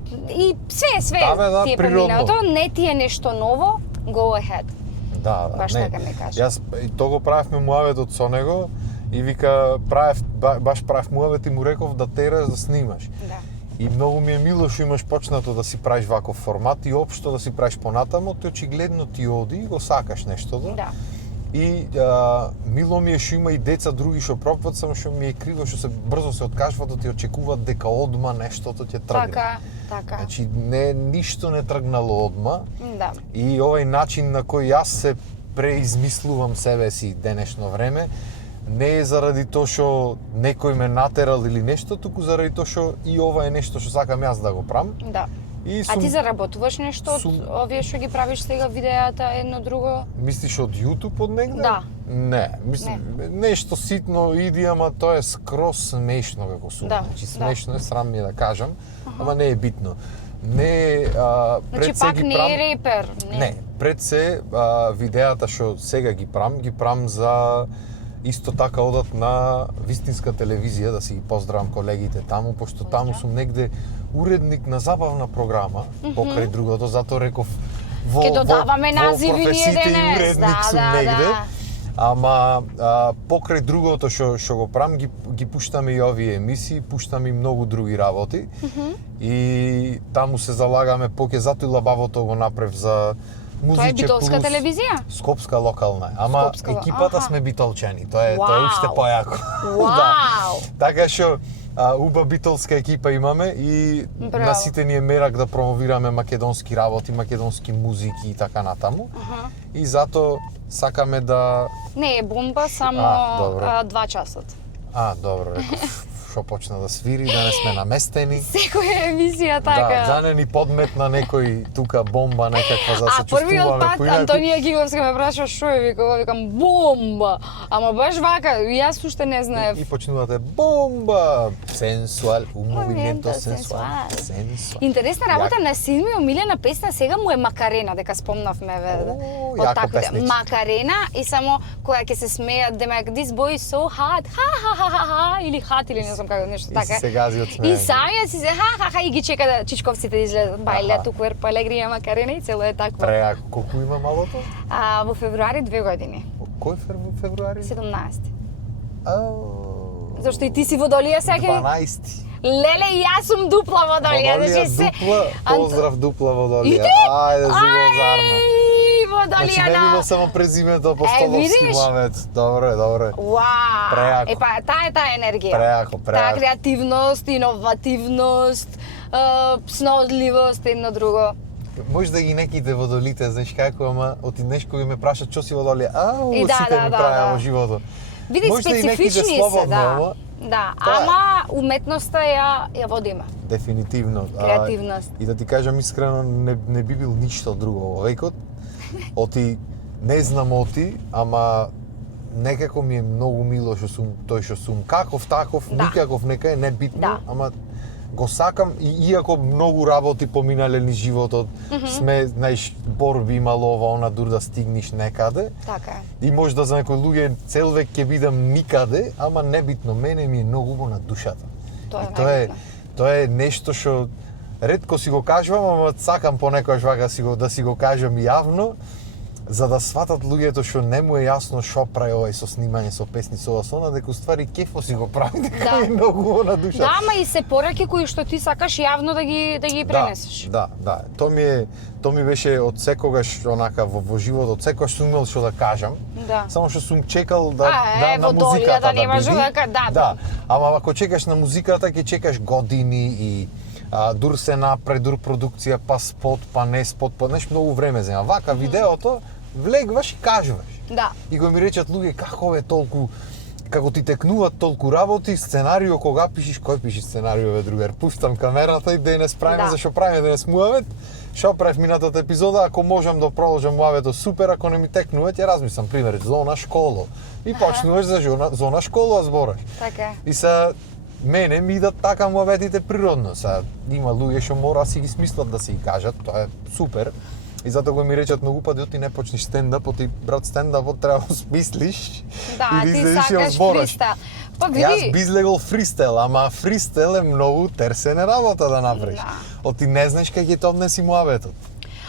све ти е поминато, не ти е нешто ново, go ahead. Да, баш така ми кажа. Јас и того правевме муаветот со него и вика баш правев муавет и му реков да тераш да снимаш. Да. И многу ми е мило што имаш почнато да си правиш ваков формат и општо да си правиш понатамо, ти очигледно ти оди и го сакаш нештото. Да. И мило ми е што има и деца други што пробват, само што ми е криво што се брзо се откажуваат да ти очекуваат дека одма нештото ќе тргне. Така. Значи ништо не тргнало одма. Да. И овој начин на кој јас се преизмислувам себе си денешно време, не е заради тоа што некој ме натерал или нешто, туку заради тоа што и ова е нешто што сакам јас да го правам. Да. А ти заработуваш нешто од овие што ги правиш сега видеата, едно друго? Мислиш од YouTube од негде? Да. Не, мислам, нешто ситно иди, ама тоа е скроз смешно како сума. Да, значи смешно е, срам ми е да кажам, ама не е битно. Не значи пак не е репер. Не, пред се видеата што сега ги правам за исто така одат на вистинска телевизија, да си ги поздравам колегите таму, пошто таму сум негде уредник на забавна програма, покрај другото, затоа реков во професиите и уредник сум негде. Ама покрај другото што го правам, ги пуштаме и овие емисии, пуштаме и многу други работи. И таму се залагаме поќе, зато и Лабавото го направив за Музиче. Тоа е битолска телевизија? Скопска локална, ама екипата сме битолчани, тоа е уште појако. Вау! Така што уба битолска екипа имаме и на сите ни е мерак да промовираме македонски работи, македонски музики и така натаму. И затоа сакаме да... Не е бомба, само 2 часот. Добро, реков. Што почна да свири, да не сме наместени. Секоја емисија така. Да не ни подметна некој тука бомба некаква за да се чувствуваме првиот пат Антонија Гиговска ме праша што е, викам бомба. Ама баш вака, јас уште не знаев. И почнувате бомба, сенсуал, movimiento sensual. Интересна работа на силми омилена песна сега му е Макарена, дека спомнавме од таквите. Макарена и само која ќе се смеат демек this boy is so hot. Ха или hot или не знам како нешто така. И се гази од смеење. И самиот си се и ги чека да чичковците излезат бајле туку ер алегрија Макарена и цело е такво. Преако, колку има малото? Во февруари 2 години. Кој февруари? 17. Зашто и ти си водолија сега? 12. Леле, јас сум дупла водолија. Водолија дупла, поздрав дупла водолија. Ајде, зубозарно. Водолија значи, не било само презимето апостоловски мамет. Добре. Вау! Преако. Таа е таа енергија. Преако. Таа креативност, иновативност, снодливост, едно друго. Може да ги неките водолите, знаеш како, ама оти нешко ме прашат што си водолија. Сите ми правеа во животот. Види, Може да и неките специфични се, слободно, да. ама Да, тоа е. ама уметноста ја водиме. Дефинитивно. Креативност. И да ти кажам искрено, не би бил ништо друго во векот. Оти, не знам оти, ама некако ми е многу мило што сум тој што сум. Каков таков, Да. никаков нека е небитно, Да. ама го сакам и иако многу работи поминале низ животот, сме, знаеш, борби имало ова, она, дур да стигнеш некаде. Така е. И може да за некои луѓе цел век ќе бидам никаде, ама небитно, мене ми е многу убаво на душата. Тоа е И најбитно. тоа е нешто што ретко си го кажувам, ама сакам понекогаш вака да си го кажам јавно, за да сватат луѓето што не му е јасно што прави овој со снимање, со песни, со ова, со она, дека уствари кефо си го прави, дека Да. ми е многу убаво на душата. Да, ама и се пораки кои што ти сакаш јавно да ги пренесеш. Да. Тоа ми беше од секогаш онака во животот, секогаш сум имал што да кажам. Да. Само што сум чекал на во долија музиката да немаш биде. да кажа, да. Да, ама ако чекаш на музиката, ќе чекаш години и дур се напред, дур продукција, па спот, па не спот, па неш многу време зема. Вака видеото влегваш и кажуваш. Да. И го ми речат луѓе како е толку како ти текнуваат толку работи, сценарио кога пишеш, кој пишеш сценарио ве другар. Пуштам камерата и денес правиме Да. зашо правиме денес муавет. Што правев минатата епизода, ако можам да продолжам муавето супер, ако не ми текнуваат, ја размислам пример зона школо. И почнуваш за зона школа збораш. Така е. И са мене ми идат така муаветите природно. Са има луѓе што мора да си ги смислат да си ги кажат, тоа е супер. И затоа го ми речат многу пати ти не почнеш стендап, ти брат стендапот треба да смислиш Да, и да ти излезеш и сакаш збораш. фристайл. Па Јас види, би излегол фристайл, ама фристайл е многу терсена работа да направиш. Да. Ти не знаеш кај ќе те однеси муаветот.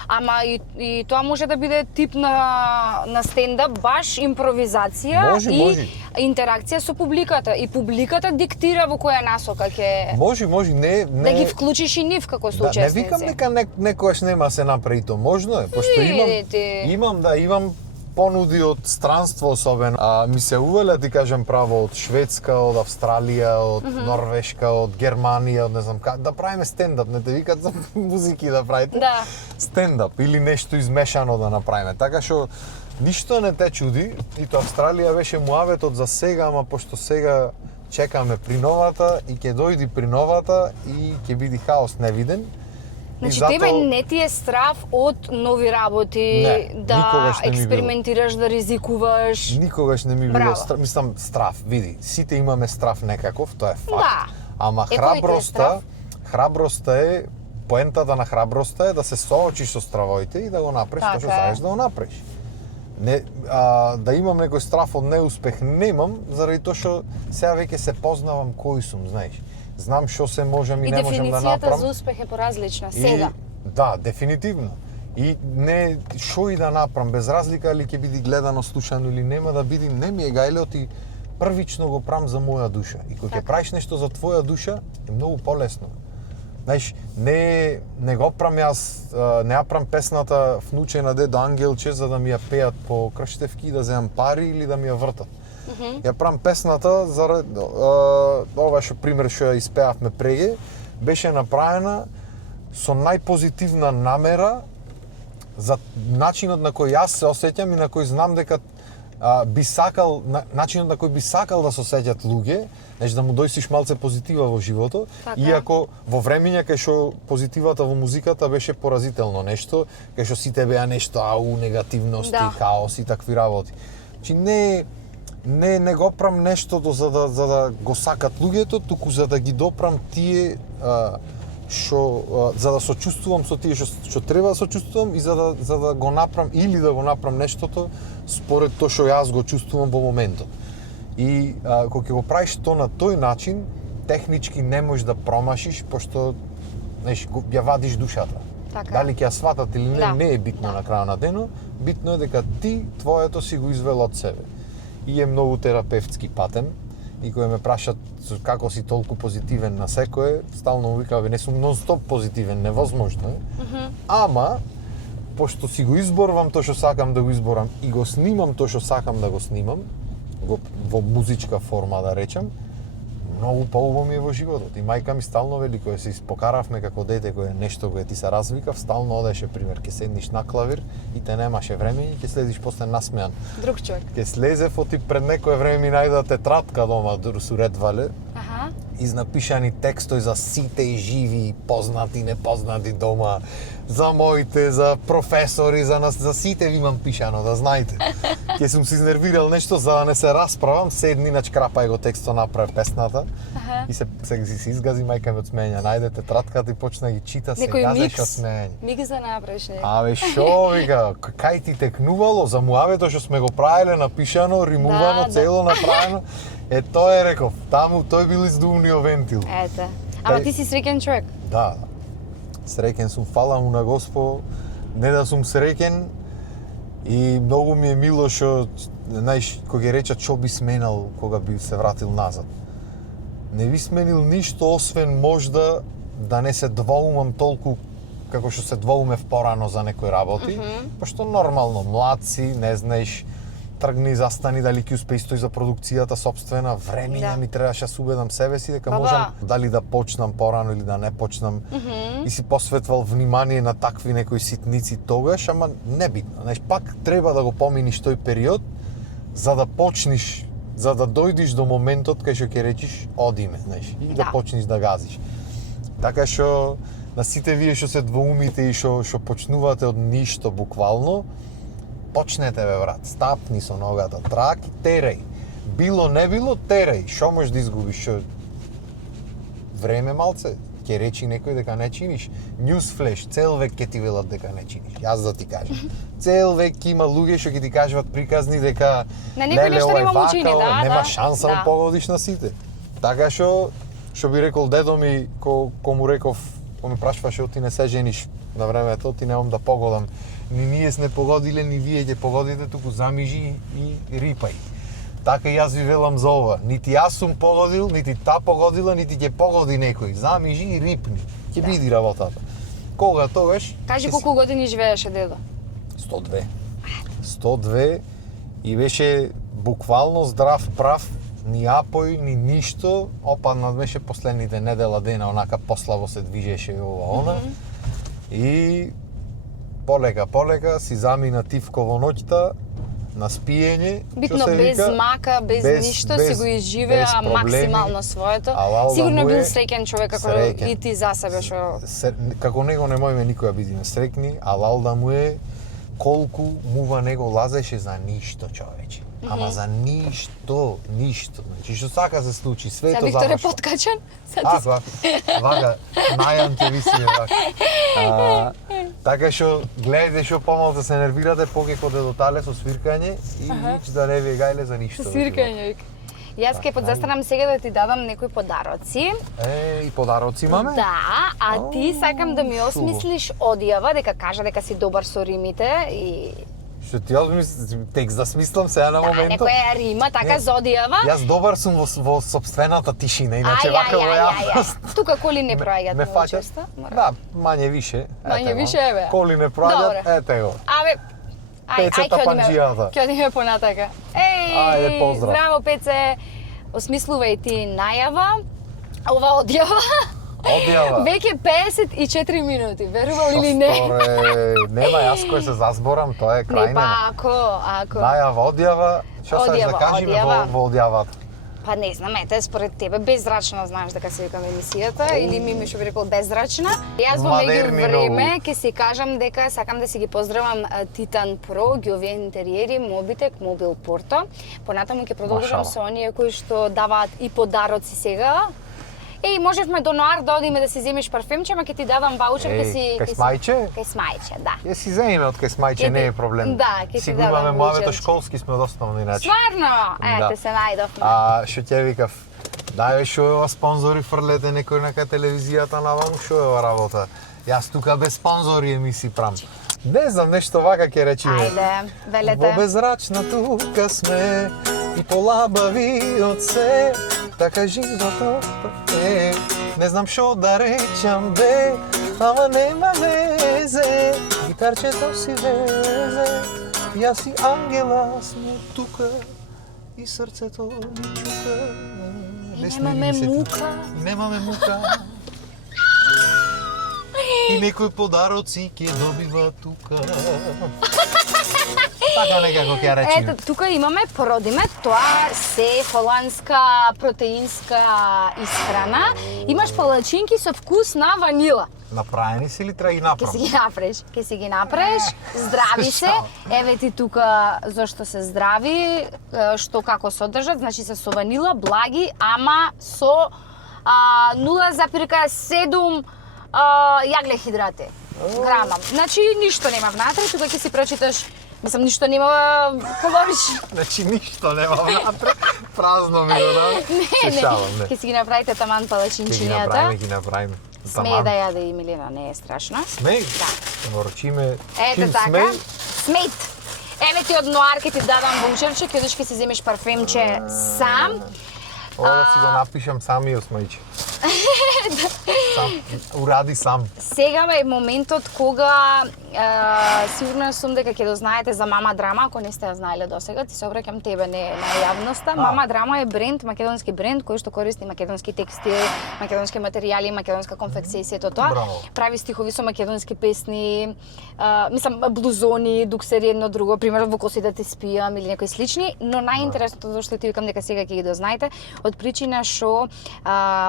ама и тоа може да биде тип на стендап, баш импровизација Може, и може. интеракција со публиката. И публиката диктира во која насока ќе Може, не да ги вклучиш и нив како Да, соучесници. не викам дека некојаш нема да се направи то, можно е, пошто имам понуди од странство особено. Ми се увеле, ти кажам право, од Шведска, од Австралија, од Норвешка, од Германија, од не знам как, да правиме стендап, не те викат за музики да правите. Да. Стендап или нешто измешано да направиме. Така што ништо не те чуди, и тоа Австралија беше муаветот за сега, ама пошто сега чекаме при новата и ќе дојди при новата и ќе биде хаос невиден. Значи, И зато- тебе не ти е страв од нови работи, Не, да никогаш не ми било. експериментираш, да ризикуваш. Никогаш не ми било Браво. страв, мислам страв, види, сите имаме страв некаков, тоа е факт. Да. Ама Е, кој ти е страв? храброста е, поентата на храброста е да се соочиш со стравоите и да го направиш тоа што Така е. сакаш да го направиш. Не, да имам некој страв од неуспех, немам, заради тоа што сега веќе се познавам кој сум, знаеш. Знам што се можам и И не можам да дефиницијата направам. за успех е поразлична сега. Да, дефинитивно. И не шо и да направам, без разлика ли ќе биде гледано, слушано или нема да биде, не ми е гајле, ти првично го правам за моја душа. И кога ќе Така. правиш нешто за твоја душа, е многу полесно. Знаеш, не го правам јас, не ја правам песната Внуче дедо Ангелче за да ми ја пеат по крштевки и да земам пари или да ми ја вртат. Ја правам песната за ова што пример што ја испеавме преге, беше направена со најпозитивна намера за начинот на кој јас се осеќам и на кој знам дека би сакал, начинот на кој би сакал да се осеќат луѓе, значи да му дојсиш малце позитива во животот, Така. иако во времења кај што позитивата во музиката беше поразително нешто, кај што сите беа нешто негативност Да. и хаос и такви работи. Значи не го правам нештото за да го сакат луѓето, туку за да ги допрам тие за да сочувствувам со тие што треба да сочувствувам и за да го направам или да го направам нештото според тоа што јас го чувствувам во моментот. И кога ќе го правиш тоа на тој начин, технички не можеш да промашиш, пошто знаеш, ја вадиш душата. Така. Дали ќе ја сватат или не, Да. не е битно на крајот на денот, битно е дека ти твоето си го извел од себе. И е многу терапевтски патен. И кој ме прашат како си толку позитивен на секое, стално му викам, не сум нон-стоп позитивен, невозможно е. Ама, пошто си го изборвам тоа што сакам да го изборам и го снимам тоа што сакам да го снимам, во музичка форма да речам, многу поубаво ми е во животот. И мајка ми стално вели, кога се испокаравме како дете, кое нешто кое ти се развикав, стално одеше, пример, ќе седниш на клавир и те немаше време и ќе следиш после насмеан. Друг човек. Ќе слезев оти пред некое време ми најда тетрадка дома, суредвале, Аха. изнапишани текстови за сите живи, познати, непознати дома, за моите, за професори, за нас, за сите ви имам пишано, да знаете. Ќе сум се изнервирал нешто за да не се расправам, седни на чкрапај го текстот направи песната. Аха. И се изгази мајка ми од смеење, најде тетрадката и почна да ги чита, се Некој газеше микс. од смеење. Микс да направиш некој. Абе шо вика, кај ти текнувало за муавето што сме го правеле напишано, римувано, Да, цело направено. Тоа е реков, таму тој бил издумниот вентил. Ете. Ама ти си среќен човек. Да, среќен сум, фала му на Господ, не да сум среќен и многу ми е мило што, знаеш, кога ги речат што би сменал кога би се вратил назад. Не би сменил ништо освен можда да не се двоумам толку како што се двоумев порано за некои работи, пошто нормално млад си, не знаеш, тргни, застани, дали ќе успеи стои за продукцијата собствена, времења ми требаше да се убедам себе си дека можам дали да почнам порано или да не почнам. И си посветвал внимание на такви некои ситници тогаш, ама небитно. Знаеш, пак треба да го поминиш тој период за да почнеш, за да дојдеш до моментот кај што ќе речиш одиме, знаеш, и да почнеш да газиш. Така што на сите вие што се двоумите и што почнувате од ништо буквално, почнете бе брат, стапни со ногата, траки, терај. Било не било, терај. Што можеш да изгубиш? Што време малце, ќе речи некој дека не чиниш. Newsflash, цел век ќе ти велат дека не чиниш. Јас да ти кажам. Цел век има луѓе што ќе ти кажуваат приказни дека на некој нешто нема му чини, нема шанса да погодиш на сите. Така што би рекол дедо ми ко му реков, ко ме прашваше ти не се жениш на времето, ти немам да погодам. Ни ние сме погодиле, ни вие ќе погодите, туку замижи и рипај. Така и јас ви велам за ова. Нити јас сум погодил, нити та погодила, нити ќе погоди некој. Замижи и рипни. Ќе биди работата. Кога тогаш? Кажи колку години живееше дедо? 102. 102 и беше буквално здрав прав, ни апој, ни ништо. Опаднат беше последните недела дена, онака послабо се движеше ова она. И полека си замина тивко во ноќта на спиење. Битно без мака, без ништо, си го изживеа максимално своето. Сигурно бил среќен човек како и ти за себе што како него не можеме никоја бидиме среќни, алал да му е колку мува него лазеше за ништо човече. Ама за ништо. Значи што сака се случи, свето завршува. Виктор е подкачен? Вака, најан те висиме вака. Така што гледајте што помалку се нервирате, покеко дедотале со свиркање и нич да не ви гајле за ништо. Со свиркање вика. Јас ќе подзастанам сега да ти дадам некои подароци. И подароци имаме? Да, а ти сакам да ми осмислиш одјава, дека кажа дека си добар со римите и Што ти текст да смислам сега на моментот. Некоја рима, така за одјава. Јас добар сум во собствената тишина, иначе вака во јавност. Тука коли не проаѓаат многу често. Да, мање више. Мање више еве. Коли не проаѓаат, ете го. Абе, ќе одиме понатака. Ајде, поздрав. Здраво Пеце. Осмислувај ти најава. Ова одјава. Веќе 54 минути, верувал или не? Нема, јас кој се засборам, тоа е крај нема. Не, па ако. Најава, одјава, што сакаш да кажеме во одјавата? Па не знам, ете, според тебе беззрачна знаеш дека се викам емисијата или ми што би рекол беззрачна. Јас во меѓувреме ќе си кажам дека сакам да си ги поздравам Titan Pro, Ѓовија интериери, Мобитек, Мобил Порто. Понатаму ќе продолжам со оние кои што даваат и подароци сега. Можевме до ноар да одиме да си земеш парфемче, ама ќе ти дадам ваучер, кај Смајче? Кај Смајче, да. Ќе си земеме од кај Смајче, не е проблем. Да, ќе ти дадам ваучер. Имаме муавето школски сме доставни иначе. Стварно? Ете се најдовме. Што ќе викав? Дај шо е ова спонзори, фрлете некој нека телевизијата наваму, шо е ова работа? Јас тука без спонзори емисии прам. Не знам, нешто вака ќе речиме. Ајде, велете. Во безрачна тука сме и полабави од се, така животот е. Не знам шо да речам бе, ама нема везе, гитарчето си везе, јас и ангела сме тука и срцето ми чука. песни. Немаме ги сетим. мука. И немаме мука. И некои подароци ќе добива тука. Така некако ќе ја речеме. Ето, тука имаме породиме, тоа се холандска протеинска исхрана. Имаш палачинки со вкус на ванила. Направени си ли треба ги Ке направам? си ги направиш, здрави се. Еве ти тука зошто се здрави, што како содржат, значи се со ванила, благи, ама со 0,7 јаглехидрати грама. Значи ништо нема внатре, тука ќе си прочиташ, мислам ништо нема калорично. Значи ништо нема внатре, празно ми го да. Не, ќе си ги направите таман палачинчињата. Ќе направиме. Смее да јаде и Милена, не е страшно. Смеј? Да. Поручиме. Ете така. Смејт. Еве ти од Ноар ке ти дадам ваучерче, ќе одиш ке си земеш парфемче сам. Ова да си го напишам самиот смејче. Сам, уради сам. Сега е моментот кога сигурна сум дека ќе дознаете за Мама Драма, ако не сте ја знаеле досега, ти се обраќам тебе, не на јавноста. Мама Драма е бренд, македонски бренд кој што користи македонски текстил, македонски материјали, македонска конфекција и сето тоа. Браво. Прави стихови со македонски песни, мислам блузони, дуксери едно друго, пример во коси да те спијам или некои слични, но најинтересното зашто ти викам дека сега ќе ги дознаете, од причина што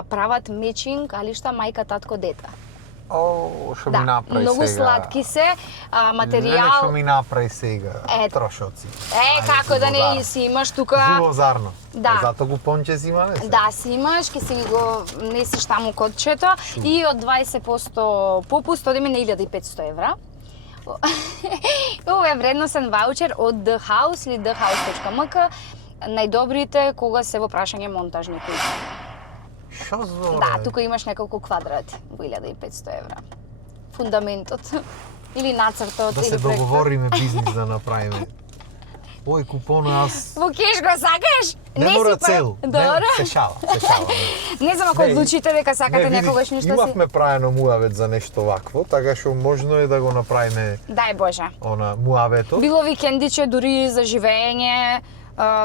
прават мечинг, алишта мајка, татко, дете. О, што ми направи многу сега. сладки се, Не, материјал. што ми направи сега. Ето. Трошоци. Како да не си имаш тука. Зубозарно. Да. Зато го понче си имаме се. Да, си имаш, ќе си го несеш таму кодчето и од 20% попуст одиме на 1500 евра. Ова е вредносен ваучер од The House или thehouse.mk. Најдобрите кога се во прашање монтажни куќи. Шо зборе? Да, тука имаш неколку квадрати во 1500 евра. Фундаментот или нацртот Да или се проектот. договориме бизнис да направиме. Ој купонот аз Во кеш го сакаш? не мора си цел. Добро. Не, се шала. Не знам ако Не, одлучите дека сакате види, некогаш нешто си. Имавме правено муавет за нешто вакво, така што можно е да го направиме Дај Боже. она муаветот. Било викендиче дури за живење,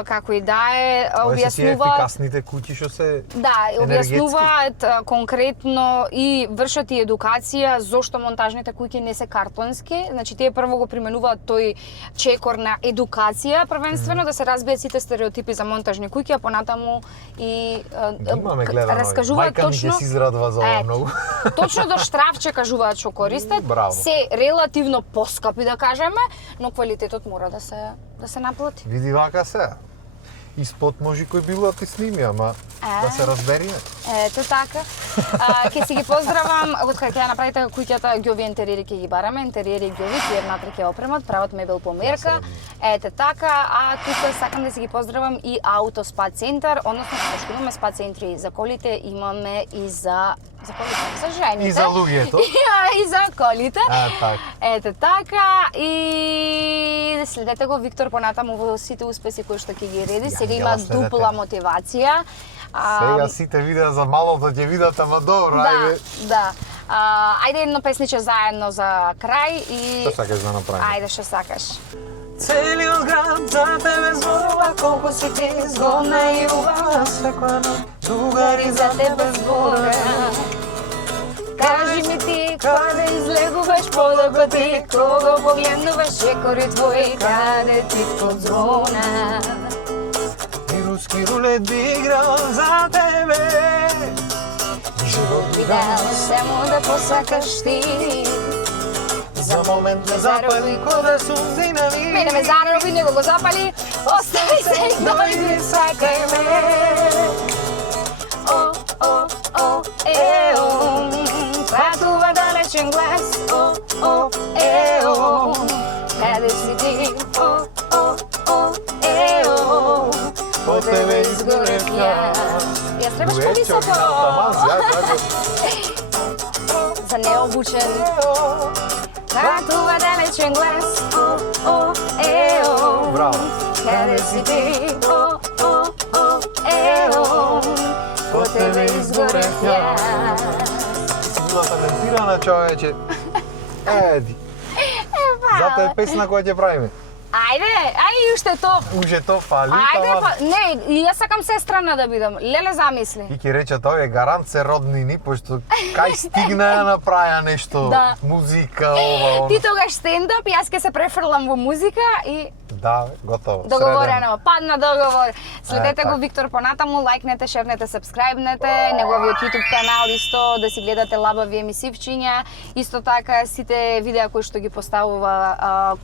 како и да е, Ова се тие објаснуваат. ефикасните куќи што се Да, енергетски. објаснуваат конкретно и вршат и едукација зошто монтажните куќи не се картонски. Значи тие прво го применуваат тој чекор на едукација, првенствено да се разбијат сите стереотипи за монтажни куќи, а понатаму и имаме гледано. раскажуваат Мајка ми точно. ќе се израдува за ова Ето. многу. Точно до штрафче кажуваат што користат. Браво. Се релативно поскапи да кажеме, но квалитетот мора да се наплати. Види вака се. Испод може кој било да ти сними, ама да се разбериме. Ето така. Ќе си ги поздравам, од кај ќе ја направите куќата ѓови интериери ќе ги бараме, интериери ѓови, тие внатре ќе опремат, прават мебел по мерка. Ете така, а тука сакам да си ги поздравам и Ауто Спа центар, односно што имаме спа центри за колите, имаме и за колите, за жените. И за луѓето. И за колите. Така. Ете така и следете го Виктор понатаму во сите успеси кои што ќе ги реди. Сега ја има го следете. дупла мотивација. Сега сите видеа за малото ќе видат, ама добро, Да, ајде. да. Ајде едно песниче заедно за крај и Што сакаш да направиме? ајде што сакаш. Целиот град за тебе зборува, колку си ти згодна и убава, секоја ноќ другари за тебе збора. Кажи ми ти каде излегуваш подоко ти, кога погледнуваш чекори твои, каде ти под звона. И руски рулет би играл за тебе. Живот би Видел само да посакаш ти. за момент ме запали кога сунзина ми. Мене ме зароби, него го запали. Остави се и дојди, сакај ме. О, о, о, ео. Патува далечен глас. О, о, ео. Каде си ти? О, о, о, ео. По тебе изгорев јас. Јас требаш Дуетчо, повисоко. таман, ја кажам. За необучен. Патува далечен глас. О, о, ео. Браво. Каде си ти? О, о, о, ео. По тебе изгорев јас. Си била талентирана човече. Еди. Зато е песна која ќе правиме. Ајде, и уште тоа. Уже то фали. Ајде тама. па, не, и јас сакам сестрана да бидам. Леле замисли. И ќе рече тоа е гарант се роднини, пошто кај стигна ја направја нешто, Да. музика, ова, Ти тогаш стендап, јас ќе се префрлам во музика и Да, готово. договорено. Падна договор. Следете го така. Виктор понатаму, лајкнете, шернете, сабскрајбнете, неговиот YouTube канал исто, да си гледате лабави емисивчиња. Исто така сите видеа кои што ги поставува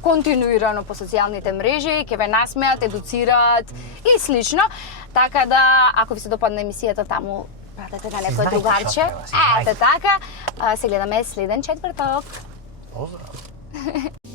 континуирано по социјалните мрежи, ќе ве насмеат, едуцираат и слично. Така да, ако ви се допадна емисијата таму, пратете на некој знаете другарче. што треба, си знаете. Ете така, се гледаме следен четврток. Поздрав.